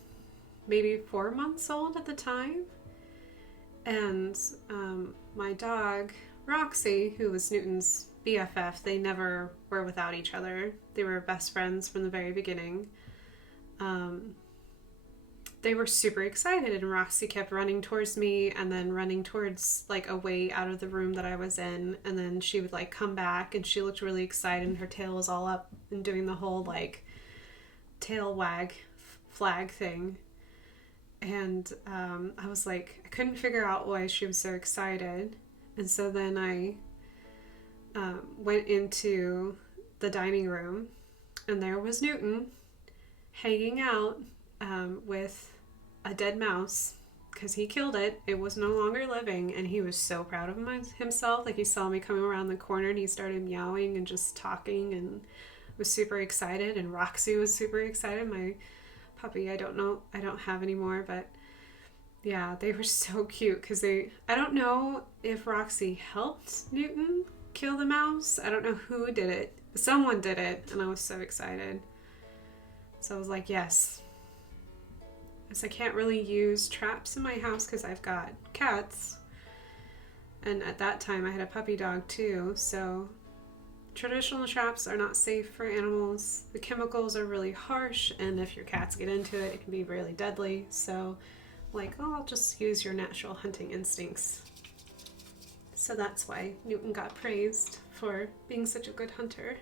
maybe 4 months old at the time. And my dog, Roxy, who was Newton's BFF, they never were without each other. They were best friends from the very beginning. they were super excited, and Roxy kept running towards me and then running towards like a way out of the room that I was in, and then she would like come back and she looked really excited and her tail was all up and doing the whole like tail wag flag thing. And I was like, I couldn't figure out why she was so excited. And so then I went into the dining room, and there was Newton hanging out with a dead mouse because he killed it. It was no longer living, and he was so proud of himself. Like, he saw me coming around the corner and he started meowing and just talking and was super excited. And Roxy was super excited. My puppy, I don't have anymore, but yeah, they were so cute because I don't know if Roxy helped Newton kill the mouse. I don't know who did it. Someone did it, and I was so excited. So I was like, yes. Because I can't really use traps in my house because I've got cats. And at that time I had a puppy dog too, so traditional traps are not safe for animals. The chemicals are really harsh, and if your cats get into it, it can be really deadly. So like, oh, I'll just use your natural hunting instincts. So that's why Newton got praised for being such a good hunter.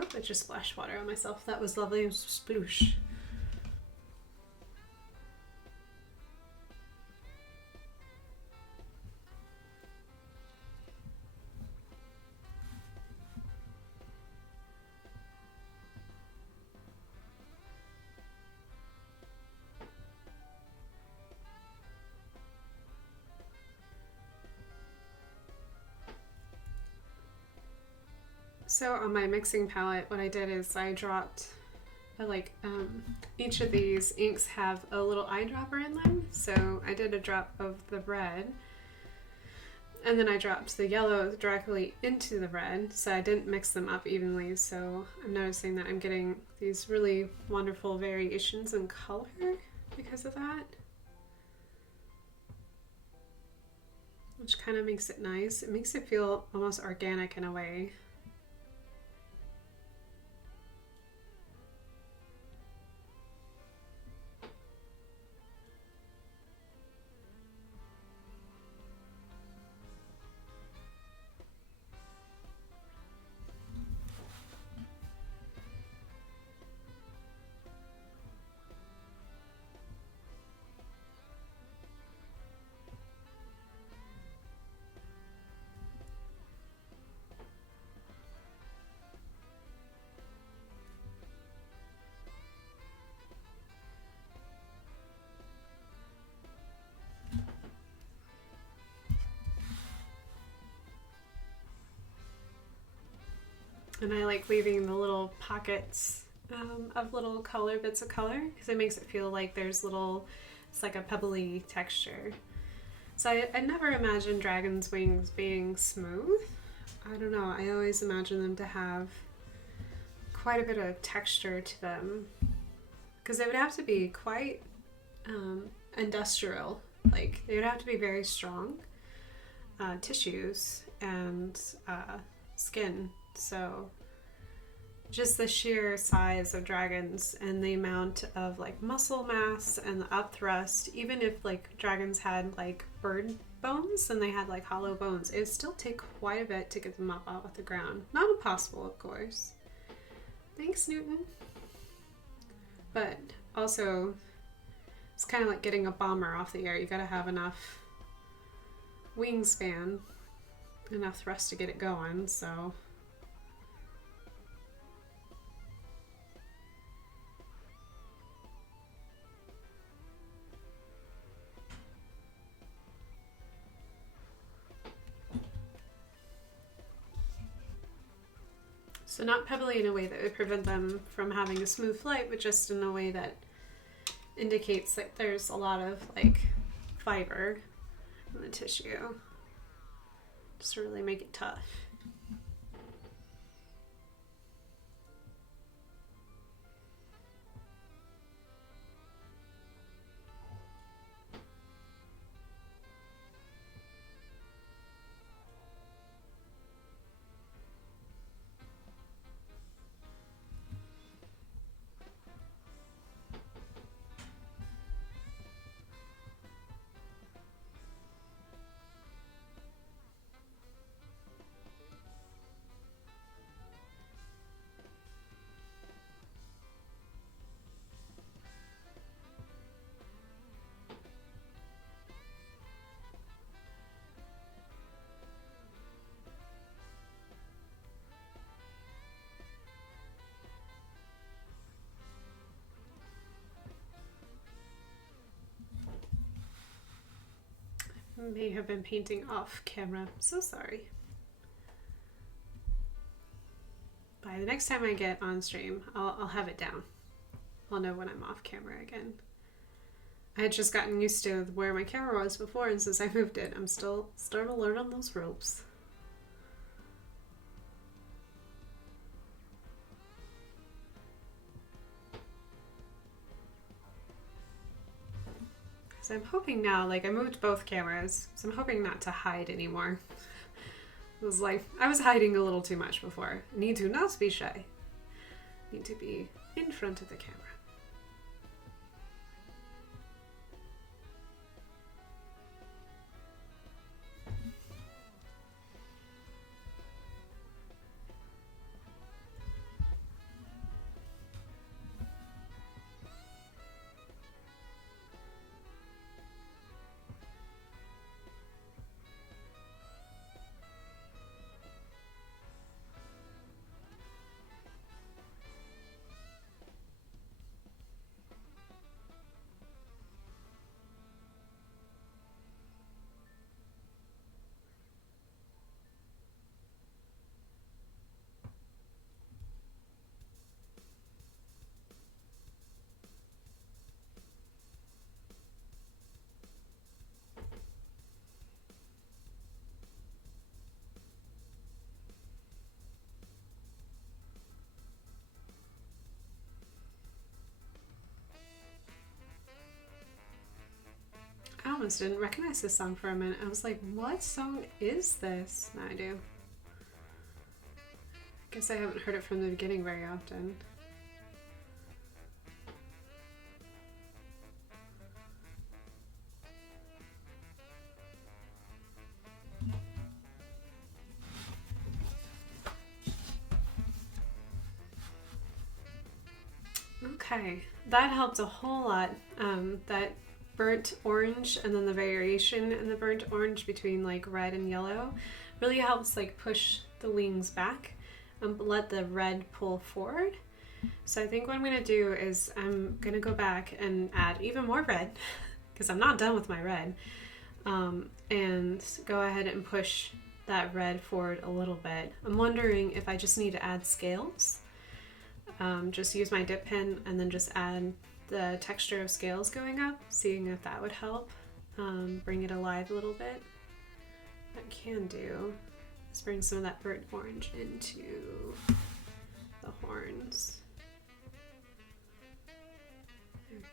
Oh, I just splashed water on myself. That was lovely. It was sploosh. So on my mixing palette, what I did is I dropped each of these inks have a little eyedropper in them. So I did a drop of the red, And then I dropped the yellow directly into the red, so I didn't mix them up evenly. So I'm noticing that I'm getting these really wonderful variations in color because of that, which kind of makes it nice. It makes it feel almost organic in a way. And I like leaving the little pockets of little color bits of color because it makes it feel like there's little, it's like a pebbly texture. So I never imagined dragon's wings being smooth. I don't know, I always imagine them to have quite a bit of texture to them because they would have to be quite industrial. Like they would have to be very strong tissues and skin. So just the sheer size of dragons and the amount of like muscle mass and the upthrust, even if like dragons had like bird bones and they had like hollow bones, it would still take quite a bit to get them up out of the ground. Not impossible, of course. Thanks, Newton. But also, it's kind of like getting a bomber off the air. You gotta have enough wingspan, enough thrust to get it going, so. So not pebbly in a way that would prevent them from having a smooth flight, but just in a way that indicates that there's a lot of like fiber in the tissue, just to really make it tough. May have been painting off camera. So sorry. By the next time I get on stream, I'll have it down. I'll know when I'm off camera again. I had just gotten used to where my camera was before, and since I moved it, I'm still starting to learn on those ropes. So I'm hoping now, like I moved both cameras, so I'm hoping not to hide anymore. It was like, I was hiding a little too much before. Need to not be shy. Need to be in front of the camera. almost didn't recognize this song for a minute. I was like, what song is this? Now I do. I guess I haven't heard it from the beginning very often. Okay, that helped a whole lot. That burnt orange and then the variation in the burnt orange between like red and yellow really helps like push the wings back and let the red pull forward. So I think what I'm going to do is I'm going to go back and add even more red because I'm not done with my red, and go ahead and push that red forward a little bit. I'm wondering if I just need to add scales. Just use my dip pen and then just add the texture of scales going up, seeing if that would help bring it alive a little bit. What I can do is bring some of that burnt orange into the horns. There we go.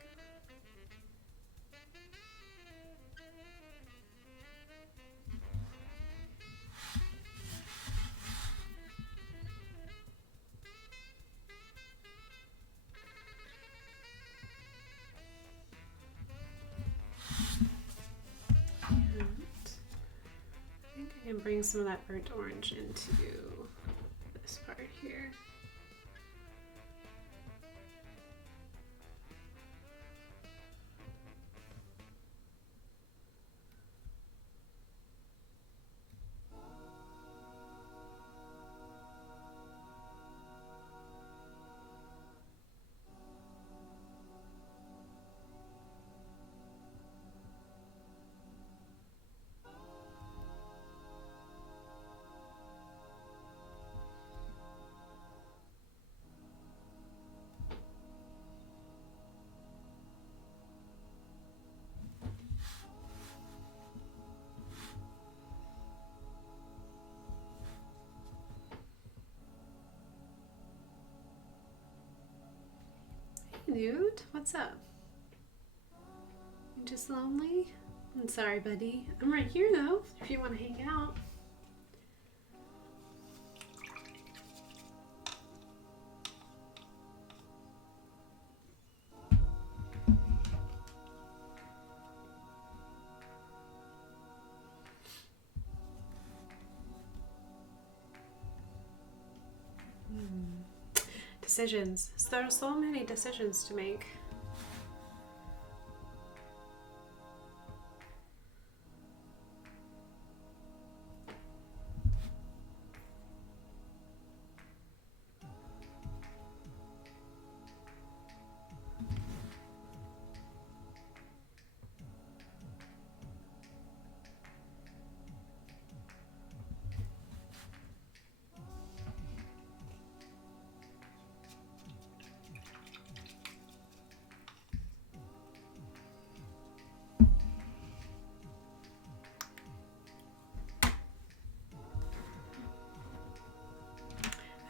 And bring some of that burnt orange into this part here. Dude, what's up? You just lonely? I'm sorry, buddy. I'm right here though, if you want to hang out. Decisions. So there are so many decisions to make.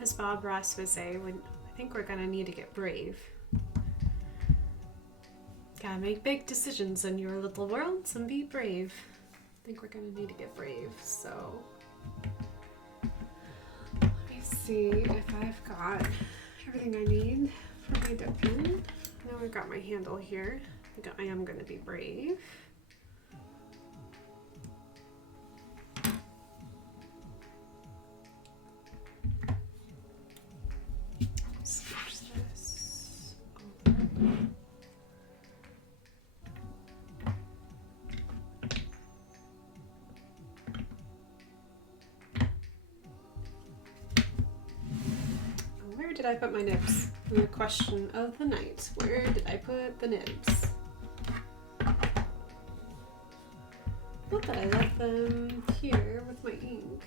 As Bob Ross would say, I think we're gonna need to get brave. Gotta make big decisions in your little worlds and be brave. I think we're gonna need to get brave, so let me see if I've got everything I need for my dip pen. Now I've got my handle here. I think I am gonna be brave. Where did I put my nibs? The question of the night. Where did I put the nibs? Not that I left them here with my ink.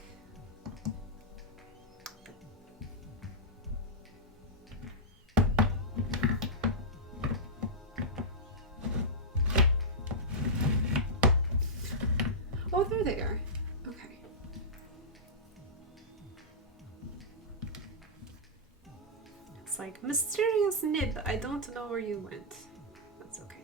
Oh, there they are. Okay. It's like, mysterious nib, I don't know where you went. That's okay.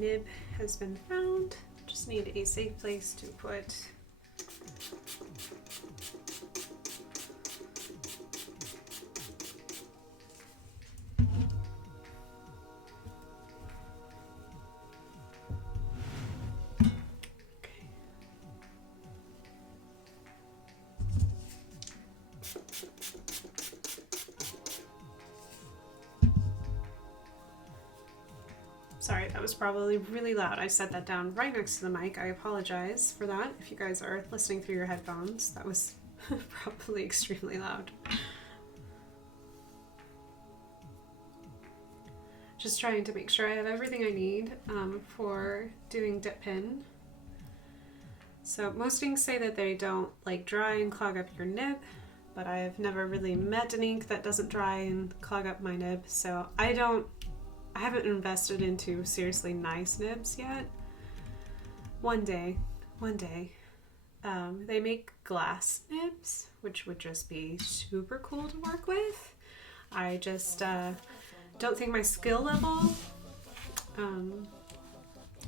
nib has been found. Just need a safe place to put Sorry, that was probably really loud. I set that down right next to the mic. I apologize for that. If you guys are listening through your headphones, that was probably extremely loud. Just trying to make sure I have everything I need for doing dip pin. So most inks say that they don't like dry and clog up your nib, but I've never really met an ink that doesn't dry and clog up my nib, so I haven't invested into seriously nice nibs yet. One day. They make glass nibs, which would just be super cool to work with. I just don't think my skill level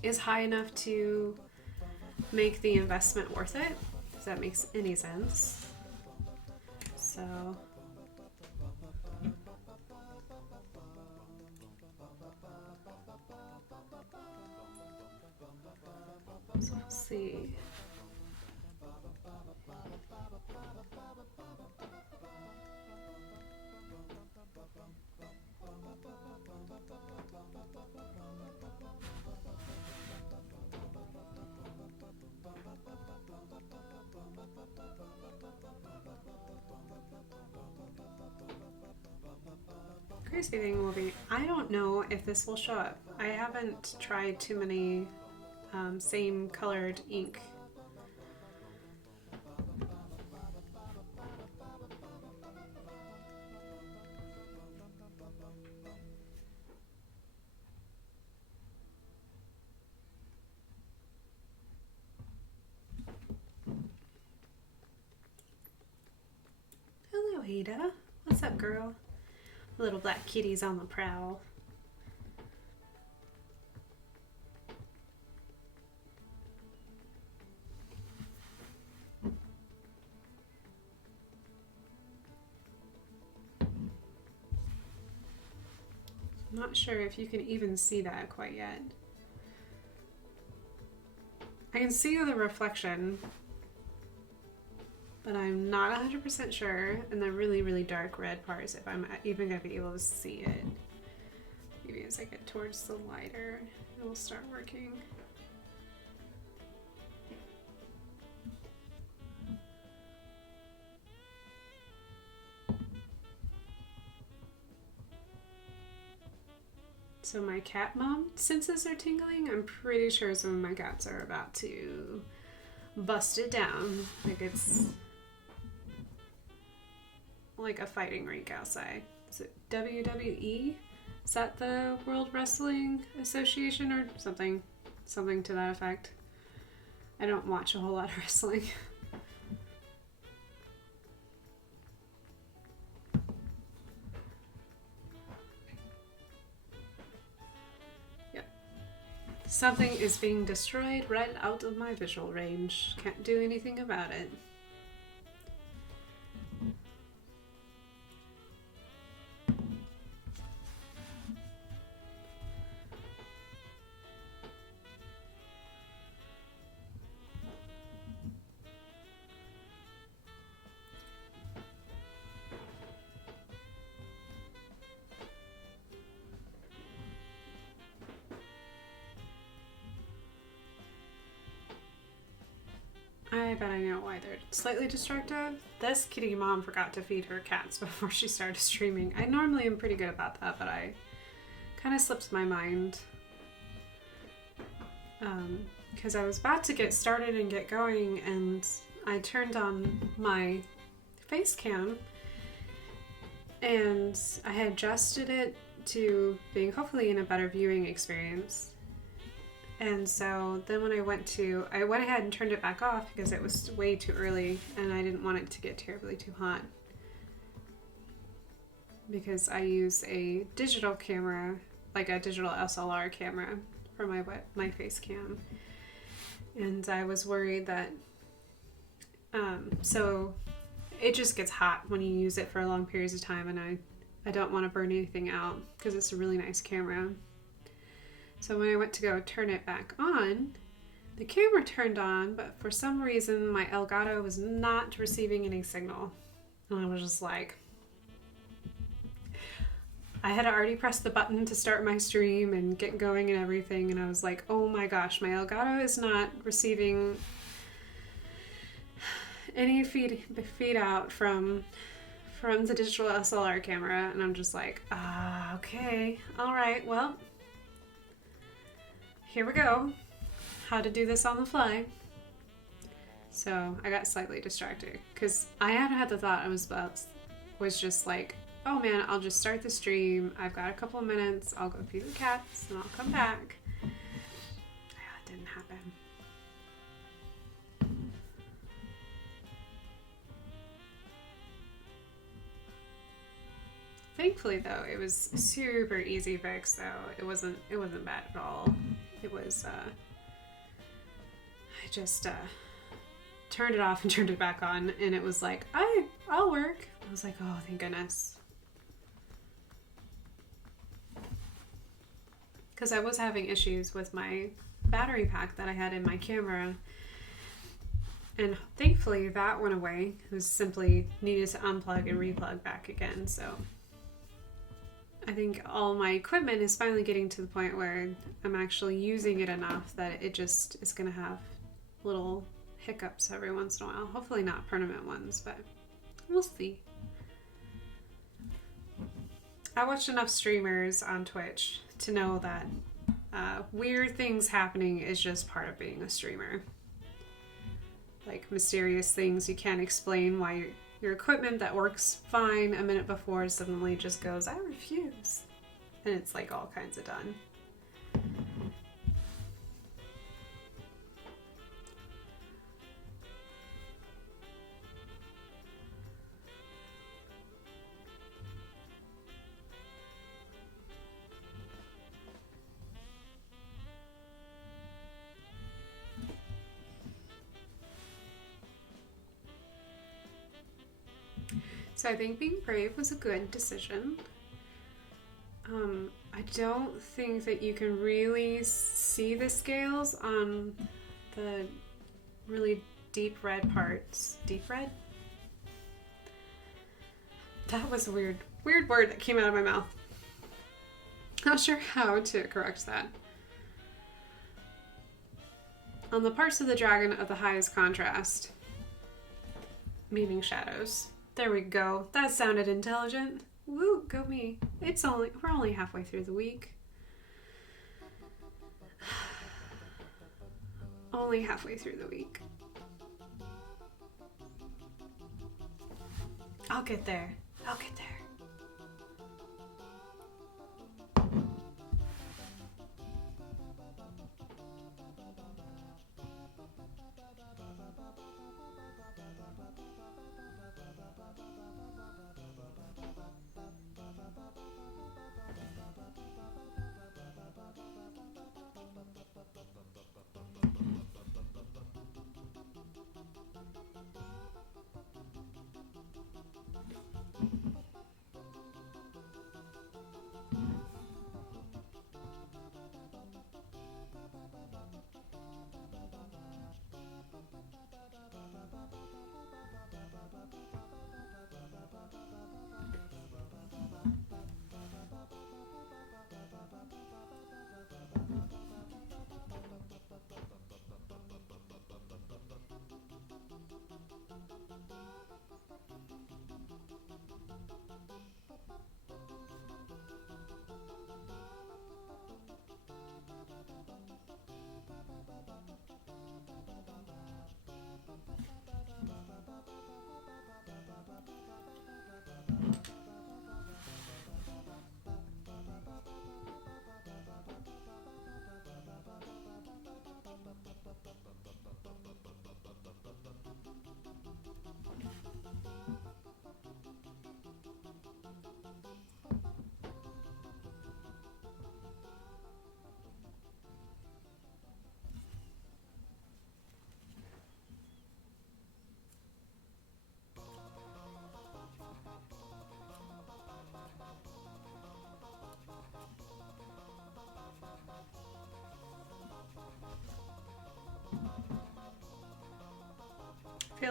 is high enough to make the investment worth it, if that makes any sense. So let's see. Crazy thing will be, I don't know if this will show up. I haven't tried too many same colored ink. Hello, Ada. What's up, girl? Little black kitty's on the prowl. I'm not sure if you can even see that quite yet. I can see the reflection, but I'm not 100% sure in the really, really dark red parts if I'm even going to be able to see it. Maybe as I get towards the lighter, it will start working. So my cat mom senses are tingling. I'm pretty sure some of my cats are about to bust it down. Like it's like a fighting rink outside. Is it WWE? Is that the World Wrestling Association or something? Something to that effect. I don't watch a whole lot of wrestling. Something is being destroyed right out of my visual range. Can't do anything about it. I bet I know why they're slightly destructive. This kitty mom forgot to feed her cats before she started streaming. I normally am pretty good about that, but I kind of slipped my mind. Because I was about to get started and get going, and I turned on my face cam, and I had adjusted it to being hopefully in a better viewing experience. And so then when I went ahead and turned it back off because it was way too early and I didn't want it to get terribly too hot. Because I use a digital camera, like a digital SLR camera, for my face cam, and I was worried that so it just gets hot when you use it for long periods of time, and I don't want to burn anything out because it's a really nice camera. So when I went to go turn it back on, the camera turned on, but for some reason my Elgato was not receiving any signal. And I was just like, I had already pressed the button to start my stream and get going and everything, and I was like, oh my gosh, my Elgato is not receiving any feed out from the digital SLR camera. And I'm just like, okay, all right, well, here we go. How to do this on the fly. So I got slightly distracted because I had the thought was just like, oh man, I'll just start the stream. I've got a couple of minutes. I'll go feed the cats and I'll come back. Yeah, it didn't happen. Thankfully though, it was super easy fix though. It wasn't bad at all. It was I just turned it off and turned it back on, and it was like, I'll work. I was like, oh, thank goodness. Because I was having issues with my battery pack that I had in my camera, and thankfully that went away. It was simply needed to unplug and replug back again. So I think all my equipment is finally getting to the point where I'm actually using it enough that it just is going to have little hiccups every once in a while. Hopefully not permanent ones, but we'll see. I watched enough streamers on Twitch to know that weird things happening is just part of being a streamer. Like mysterious things you can't explain, why your equipment that works fine a minute before suddenly just goes, I refuse. And it's like all kinds of done. So I think being brave was a good decision. I don't think that you can really see the scales on the really deep red parts. Deep red? That was a weird word that came out of my mouth. Not sure how to correct that. On the parts of the dragon of the highest contrast, meaning shadows. There we go. That sounded intelligent. Woo, go me. We're only halfway through the week. Only halfway through the week. I'll get there. I'll get there.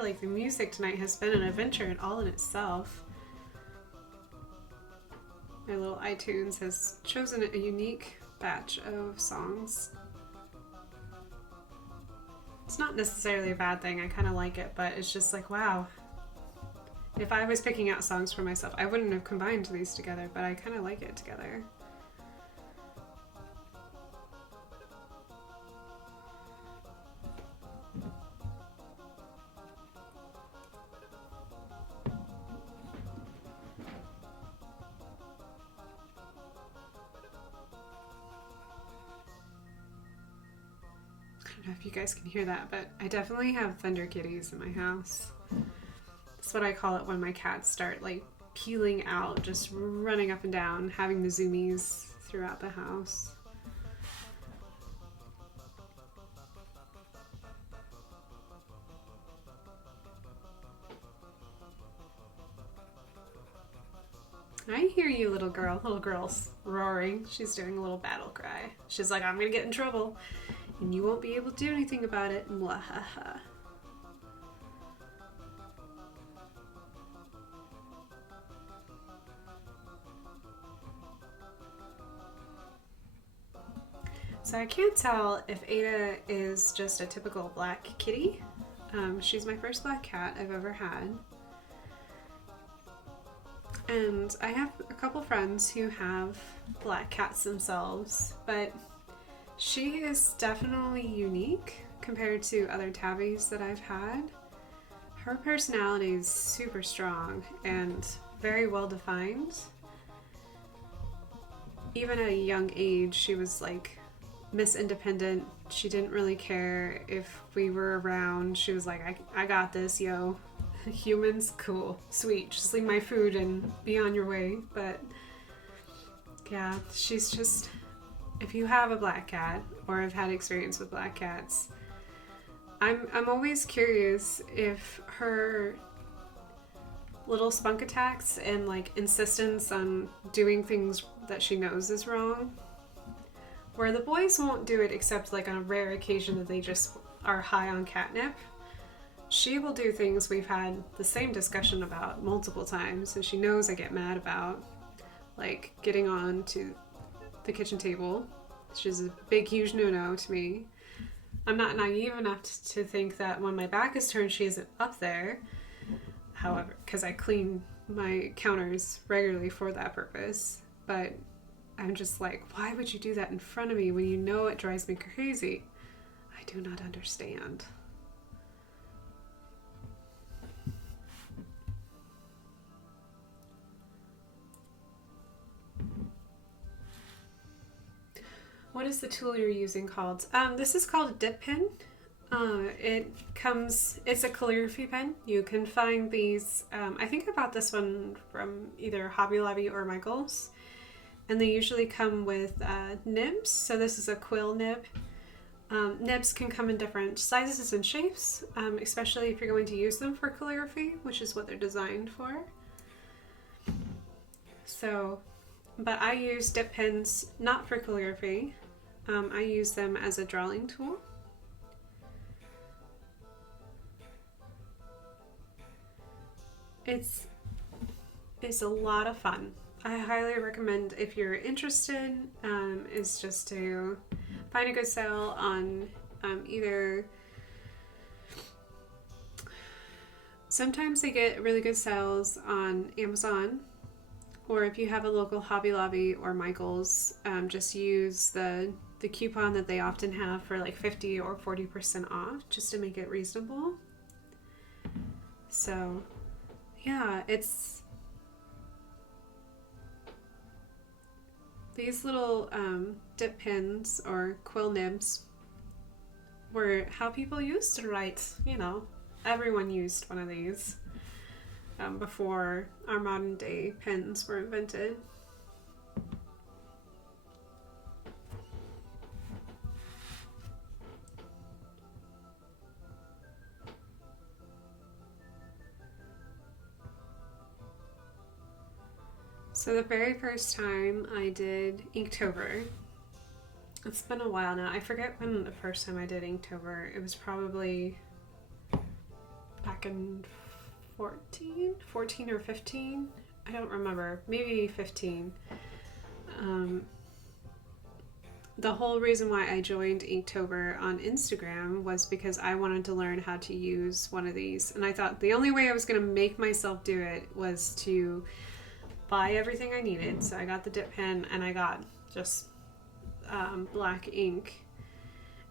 feel like the music tonight has been an adventure all in itself. My little iTunes has chosen a unique batch of songs. It's not necessarily a bad thing, I kind of like it, but it's just like, wow. If I was picking out songs for myself, I wouldn't have combined these together, but I kind of like it together. I don't know if you guys can hear that, but I definitely have thunder kitties in my house. That's what I call it when my cats start like peeling out, just running up and down, having the zoomies throughout the house. I hear you, little girl. Little girl's roaring. She's doing a little battle cry. She's like, I'm gonna get in trouble, and you won't be able to do anything about it. Mwahaha. So I can't tell if Ada is just a typical black kitty. She's my first black cat I've ever had. And I have a couple friends who have black cats themselves, but she is definitely unique compared to other tabbies that I've had. Her personality is super strong and very well defined. Even at a young age, she was like Miss Independent. She didn't really care if we were around. She was like, I got this, yo. Humans, cool, sweet, just leave my food and be on your way. But yeah, she's just, if you have a black cat or have had experience with black cats, I'm always curious if her little spunk attacks and like insistence on doing things that she knows is wrong, where the boys won't do it except like on a rare occasion that they just are high on catnip. She will do things we've had the same discussion about multiple times, and she knows I get mad about, like getting on to the kitchen table, which is a big, huge no-no to me. I'm not naive enough to think that when my back is turned, she isn't up there. However, because I clean my counters regularly for that purpose, but I'm just like, why would you do that in front of me when you know it drives me crazy? I do not understand. What is the tool you're using called? This is called a dip pen. It's a calligraphy pen. You can find these, I think I bought this one from either Hobby Lobby or Michael's. And they usually come with nibs. So this is a quill nib. Nibs can come in different sizes and shapes, especially if you're going to use them for calligraphy, which is what they're designed for. So, but I use dip pens not for calligraphy. I use them as a drawing tool. It's a lot of fun. I highly recommend, if you're interested, is just to find a good sale on either. Sometimes they get really good sales on Amazon, or if you have a local Hobby Lobby or Michael's, just use the coupon that they often have for like 50 or 40% off, just to make it reasonable. So yeah, it's these little dip pens or quill nibs were how people used to write. You know, everyone used one of these before our modern day pens were invented. So the very first time I did Inktober, it's been a while now. I forget when the first time I did Inktober. It was probably back in 14 or 15. I don't remember, maybe 15. The whole reason why I joined Inktober on Instagram was because I wanted to learn how to use one of these. And I thought the only way I was going to make myself do it was to buy everything I needed. So I got the dip pen and I got just black ink.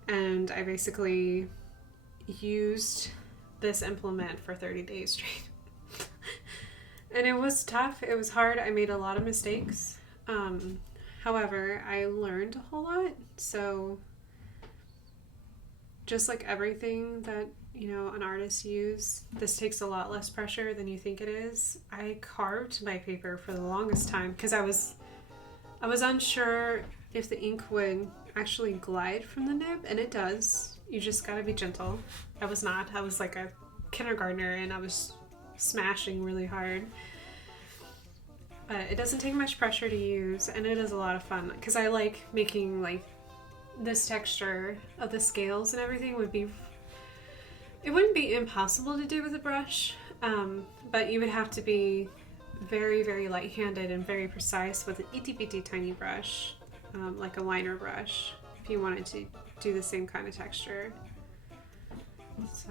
And I basically used this implement for 30 days straight. And it was tough. It was hard. I made a lot of mistakes. However, I learned a whole lot. So just like everything that, an artist use, this takes a lot less pressure than you think it is. I carved my paper for the longest time because I was unsure if the ink would actually glide from the nib, and it does. You just gotta be gentle. I was not. I was like a kindergartner and I was smashing really hard. But it doesn't take much pressure to use, and it is a lot of fun because I like making like this texture of the scales and everything it wouldn't be impossible to do with a brush, but you would have to be very, very light-handed and very precise with an itty-bitty tiny brush, like a liner brush, if you wanted to do the same kind of texture. So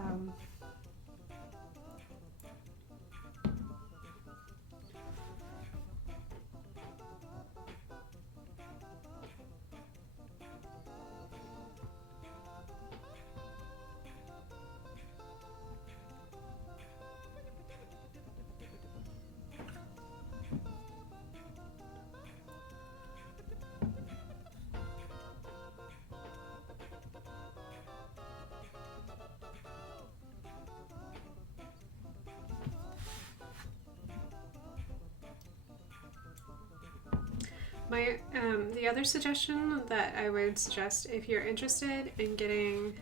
the other suggestion that I would suggest if you're interested in getting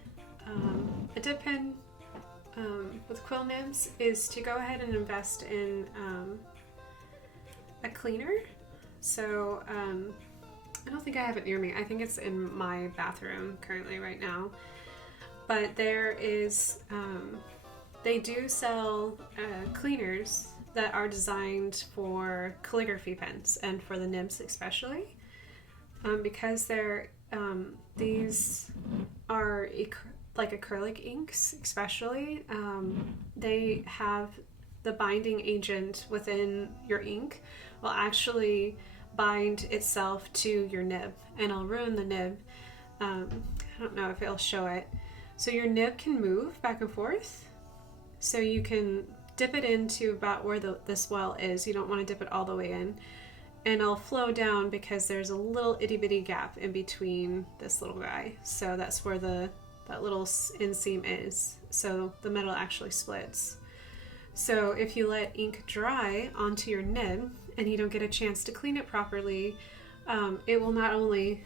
a dip pen with quill nibs is to go ahead and invest in a cleaner. So I don't think I have it near me. I think it's in my bathroom currently right now. But there is, they do sell cleaners that are designed for calligraphy pens and for the nibs especially, because these are like acrylic inks especially. They have the binding agent within your ink will actually bind itself to your nib, and it'll ruin the nib. I don't know if it'll show it. So your nib can move back and forth, so you can dip it into about where the swell is. You don't want to dip it all the way in, and it'll flow down because there's a little itty bitty gap in between this little guy. So that's where that little inseam is. So the metal actually splits. So if you let ink dry onto your nib and you don't get a chance to clean it properly, it will not only,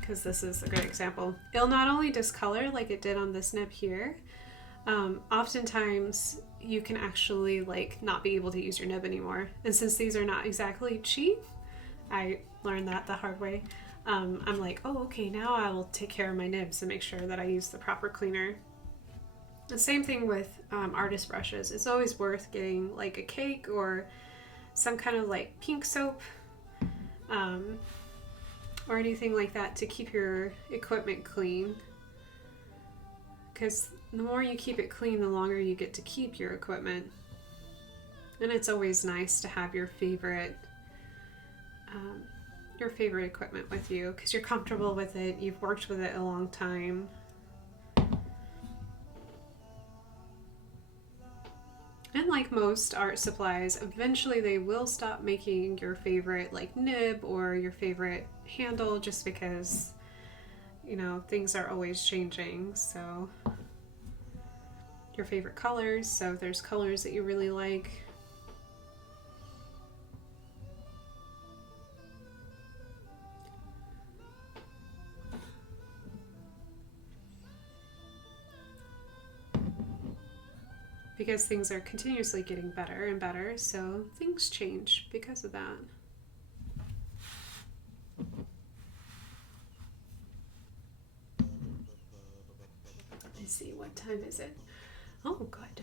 because this is a great example, it'll not only discolor like it did on this nib here, oftentimes you can actually like not be able to use your nib anymore. And since these are not exactly cheap, I learned that the hard way. I'm like, oh, okay, now I will take care of my nibs and make sure that I use the proper cleaner. The same thing with artist brushes. It's always worth getting like a cake or some kind of like pink soap, or anything like that to keep your equipment clean. Because the more you keep it clean, the longer you get to keep your equipment. And it's always nice to have your favorite equipment with you because you're comfortable with it, you've worked with it a long time. And like most art supplies, eventually they will stop making your favorite like nib or your favorite handle just because, things are always changing. So your favorite colors, so if there's colors that you really like. Because things are continuously getting better and better, so things change because of that. Let's see, what time is it? Oh, good.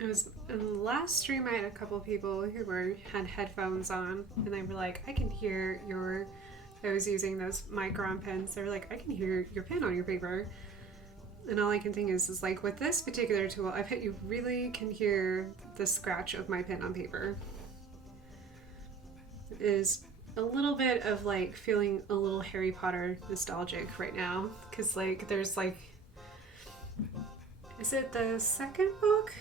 It was in the last stream. I had a couple people who had headphones on, and they were like, "I can hear your." I was using those micron pens. They were like, "I can hear your pen on your paper," and all I can think is like with this particular tool, I bet you really can hear the scratch of my pen on paper. It is a little bit of like feeling a little Harry Potter nostalgic right now, because like there's like, is it the second book?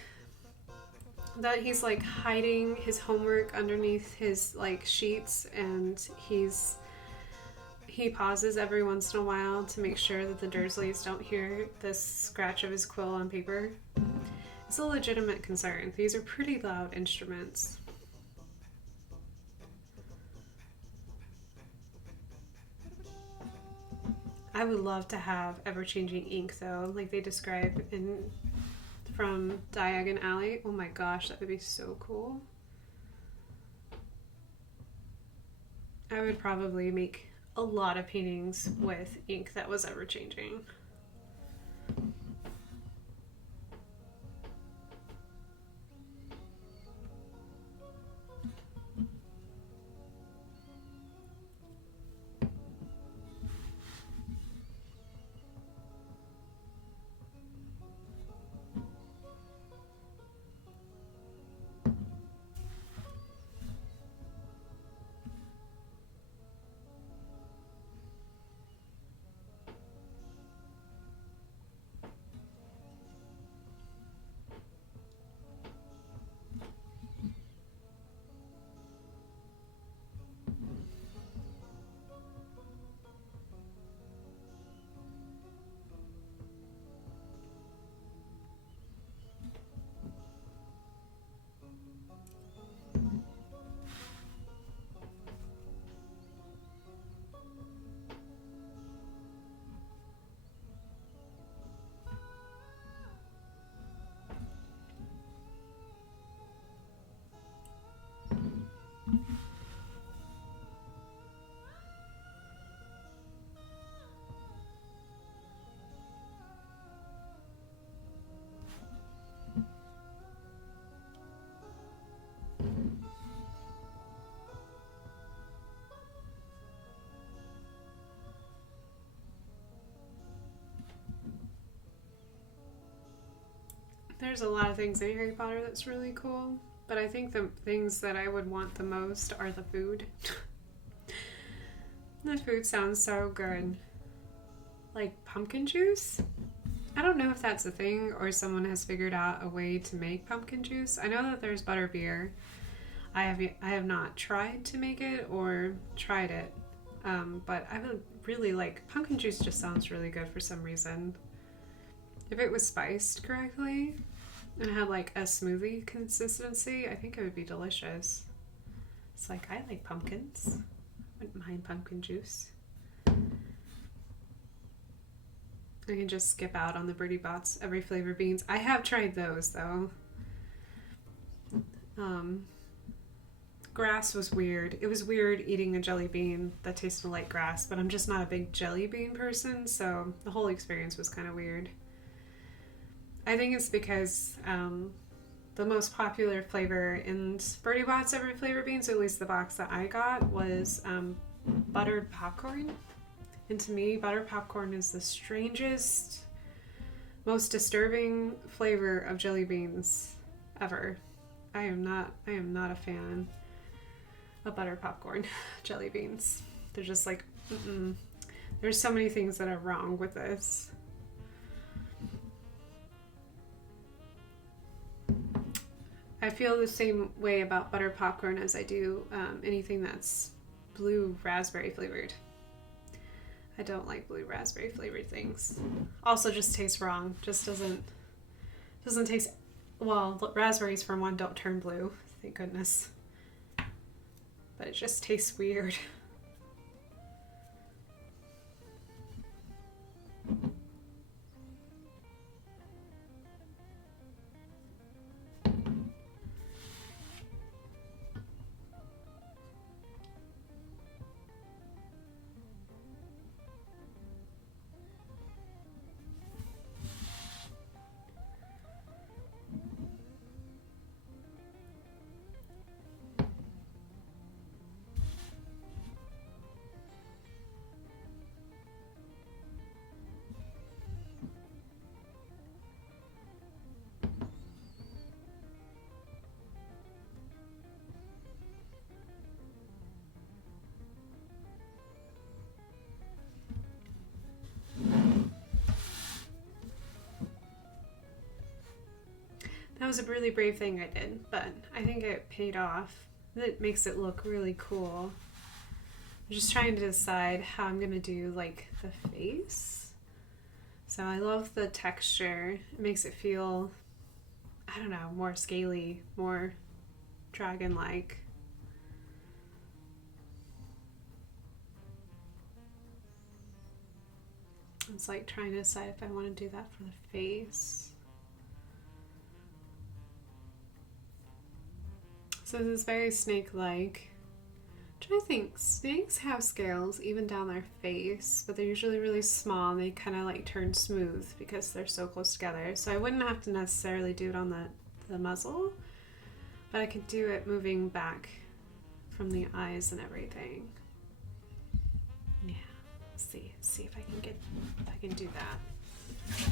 That he's like hiding his homework underneath his like sheets, and he pauses every once in a while to make sure that the Dursleys don't hear the scratch of his quill on paper. It's a legitimate concern. These are pretty loud instruments. I would love to have ever-changing ink though, like they describe from Diagon Alley. Oh my gosh, that would be so cool. I would probably make a lot of paintings with ink that was ever-changing. There's a lot of things in Harry Potter that's really cool, but I think the things that I would want the most are the food. The food sounds so good. Like pumpkin juice? I don't know if that's a thing or someone has figured out a way to make pumpkin juice. I know that there's butterbeer. I have not tried to make it or tried it, but I would really like pumpkin juice. Just sounds really good for some reason. If it was spiced correctly and had like a smoothie consistency, I think it would be delicious. It's like, I like pumpkins. I wouldn't mind pumpkin juice. I can just skip out on the Birdie Bots every flavor beans. I have tried those though. Grass was weird. It was weird eating a jelly bean that tasted like grass, but I'm just not a big jelly bean person, so the whole experience was kind of weird. I think it's because the most popular flavor in Birdie Bots every flavor beans, or at least the box that I got, was buttered popcorn. And to me, buttered popcorn is the strangest, most disturbing flavor of jelly beans ever. I am not a fan of buttered popcorn jelly beans. They're just like, there's so many things that are wrong with this. I feel the same way about buttered popcorn as I do anything that's blue raspberry flavored. I don't like blue raspberry flavored things. Also just tastes wrong. Just doesn't taste, well, raspberries for one don't turn blue, thank goodness. But it just tastes weird. That was a really brave thing I did, but I think it paid off. It makes it look really cool. I'm just trying to decide how I'm gonna do like the face. So I love the texture. It makes it feel, I don't know, more scaly, more dragon-like. It's like trying to decide if I want to do that for the face. So this is very snake-like. I'm trying to think, snakes have scales even down their face, but they're usually really small and they kind of like turn smooth because they're so close together. So I wouldn't have to necessarily do it on the muzzle, but I could do it moving back from the eyes and everything. Yeah, see if I can do that.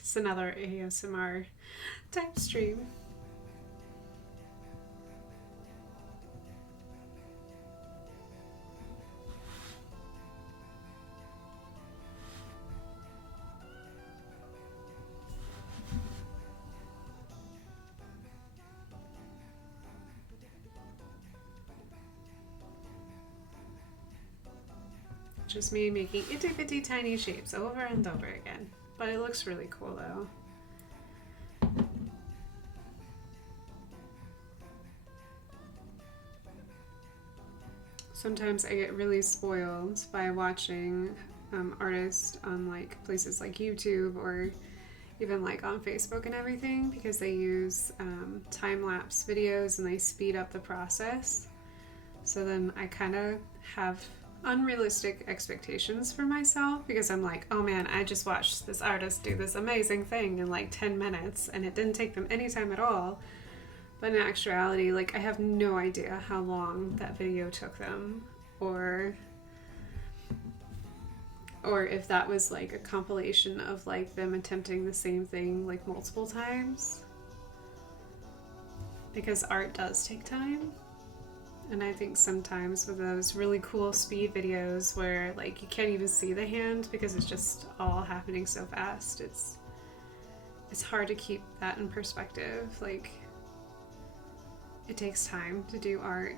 It's another ASMR type stream. Just me making itty bitty tiny shapes over and over again. But it looks really cool though. Sometimes I get really spoiled by watching artists on like places like YouTube or even like on Facebook and everything, because they use time-lapse videos and they speed up the process. So then I kind of have unrealistic expectations for myself, because I'm like, oh man, I just watched this artist do this amazing thing in like 10 minutes and it didn't take them any time at all. But in actuality, like, I have no idea how long that video took them, or if that was like a compilation of like them attempting the same thing like multiple times, because art does take time. And I think sometimes with those really cool speed videos where like you can't even see the hand because it's just all happening so fast, it's hard to keep that in perspective. Like, it takes time to do art.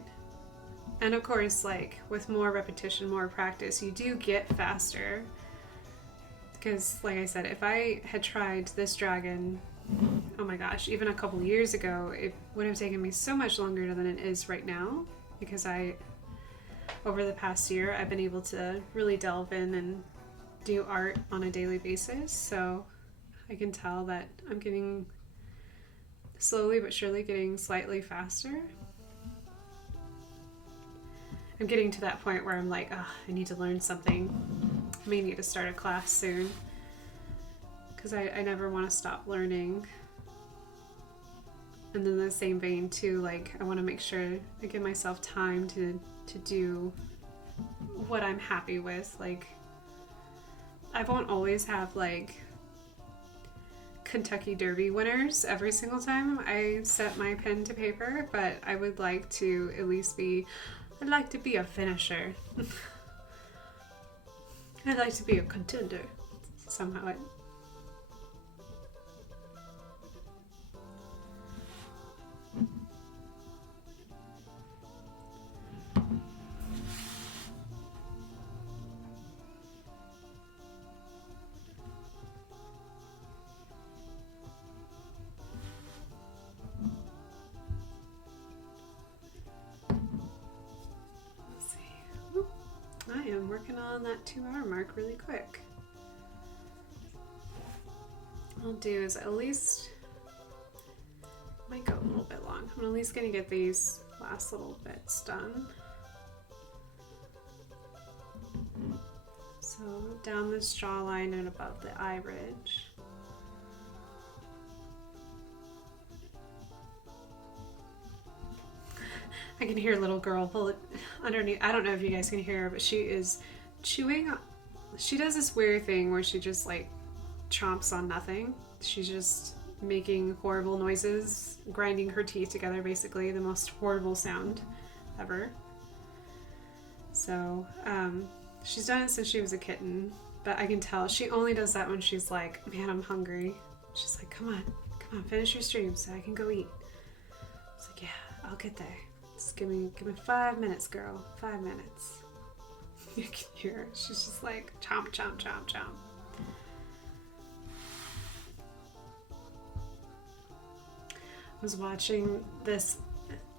And of course, like, with more repetition, more practice, you do get faster. Because, like I said, if I had tried this dragon, oh my gosh, even a couple years ago, it would have taken me so much longer than it is right now. Because over the past year, I've been able to really delve in and do art on a daily basis. So I can tell that I'm getting slowly but surely getting slightly faster. I'm getting to that point where I'm like, oh, I need to learn something. I may need to start a class soon. Because I never want to stop learning. And then in the same vein too, like I want to make sure I give myself time to do what I'm happy with. Like I won't always have like Kentucky Derby winners every single time I set my pen to paper, but I would like to at least I'd like to be a finisher. I'd like to be a contender somehow. I am working on that 2-hour mark really quick. What I'll do is at least, might go a little bit long. I'm at least gonna get these last little bits done. So down this jawline and above the eye ridge. I can hear little girl underneath. I don't know if you guys can hear her, but she is chewing. She does this weird thing where she just like chomps on nothing. She's just making horrible noises, grinding her teeth together, basically the most horrible sound ever. So she's done it since she was a kitten, but I can tell she only does that when she's like, man, I'm hungry. She's like, come on, finish your stream so I can go eat. It's like, yeah, I'll get there. Just give me 5 minutes, girl. 5 minutes. You can hear her. She's just like chomp, chomp, chomp, chomp. I was watching this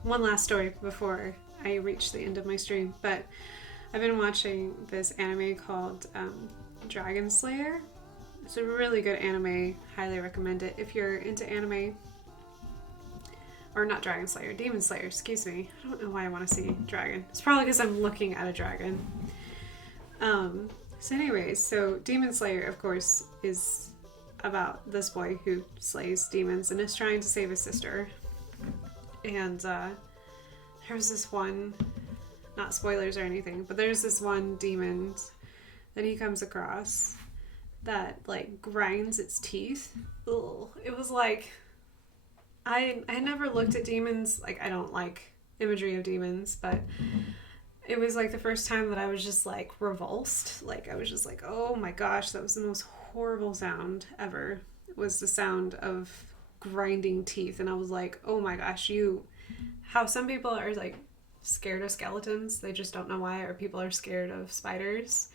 one last story before I reach the end of my stream, but I've been watching this anime called Dragon Slayer. It's a really good anime. Highly recommend it if you're into anime. Or not Dragon Slayer, Demon Slayer, excuse me. I don't know why I want to say dragon. It's probably because I'm looking at a dragon. So anyways, so Demon Slayer, of course, is about this boy who slays demons and is trying to save his sister. And there was this one, not spoilers or anything, but there's this one demon that he comes across that like grinds its teeth. Ugh. It was like, I never looked at demons, like I don't like imagery of demons, but it was like the first time that I was just like revulsed. Like I was just like, oh my gosh, that was the most horrible sound ever. It was the sound of grinding teeth. And I was like, oh my gosh, how some people are like scared of skeletons. They just don't know why, or people are scared of spiders,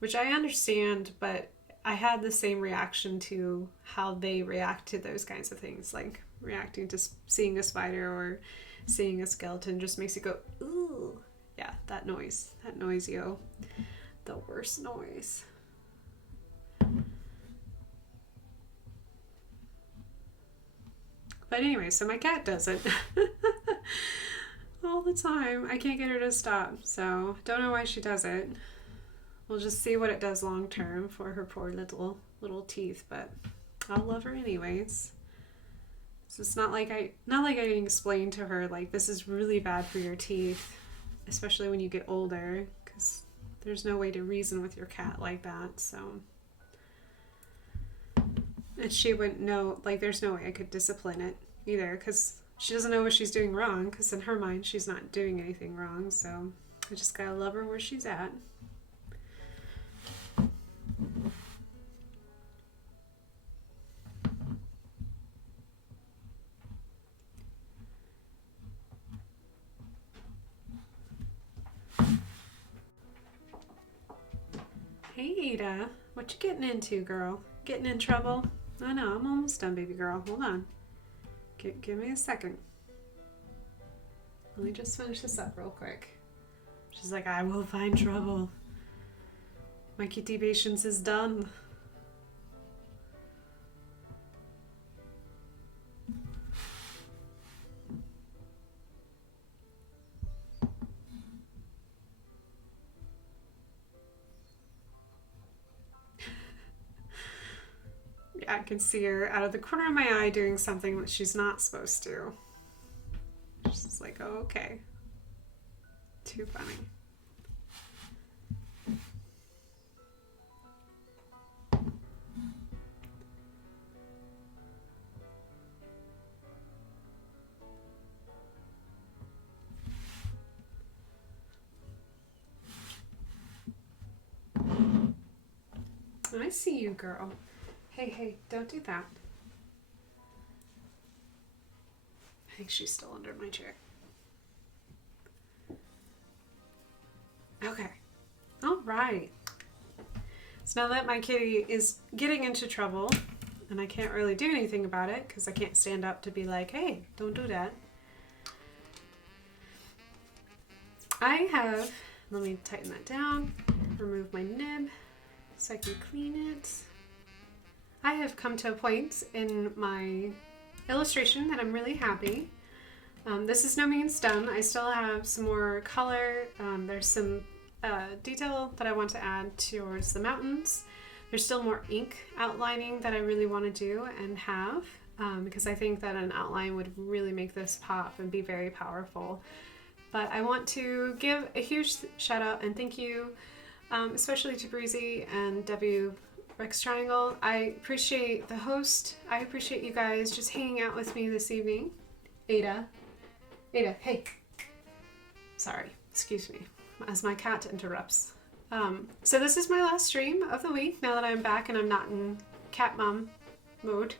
which I understand, but I had the same reaction to how they react to those kinds of things. Like reacting to seeing a spider or seeing a skeleton just makes you go, ooh. Yeah, that noise, yo. The worst noise. But anyway, so my cat does it all the time. I can't get her to stop, so don't know why she does it. We'll just see what it does long term for her poor little teeth, but I'll love her anyways. So it's not like I can explain to her like this is really bad for your teeth, especially when you get older, because there's no way to reason with your cat like that. So, and she wouldn't know, like there's no way I could discipline it either, because she doesn't know what she's doing wrong, because in her mind she's not doing anything wrong. So I just gotta love her where she's at. Hey Ada, what you getting into, girl? Getting in trouble? I know, I'm almost done, baby girl. Hold on. Give me a second. Let me just finish this up real quick. She's like, I will find trouble. My kitty patience is done. cat can see her out of the corner of my eye doing something that she's not supposed to. She's like, oh, okay. Too funny. I see you, girl. Hey, hey, don't do that. I think she's still under my chair. Okay. All right. So now that my kitty is getting into trouble, and I can't really do anything about it because I can't stand up to be like, hey, don't do that. Let me tighten that down, remove my nib so I can clean it. I have come to a point in my illustration that I'm really happy. This is no means done. I still have some more color. There's some detail that I want to add towards the mountains. There's still more ink outlining that I really want to do and have because I think that an outline would really make this pop and be very powerful. But I want to give a huge shout out and thank you, especially to Breezy and W Rex Triangle. I appreciate the host. I appreciate you guys just hanging out with me this evening. Ada, hey. Sorry, excuse me, as my cat interrupts. So this is my last stream of the week now that I'm back and I'm not in cat mom mode.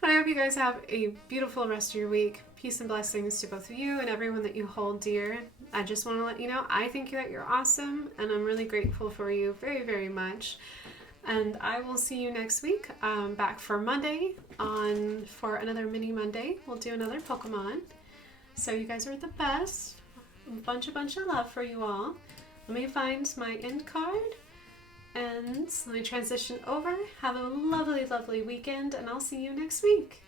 But I hope you guys have a beautiful rest of your week. Peace and blessings to both of you and everyone that you hold dear. I just want to let you know I think that you're awesome and I'm really grateful for you very, very much. And I will see you next week. Back for Monday for another mini Monday. We'll do another Pokemon. So you guys are the best. A bunch of love for you all. Let me find my end card and let me transition over. Have a lovely, lovely weekend and I'll see you next week.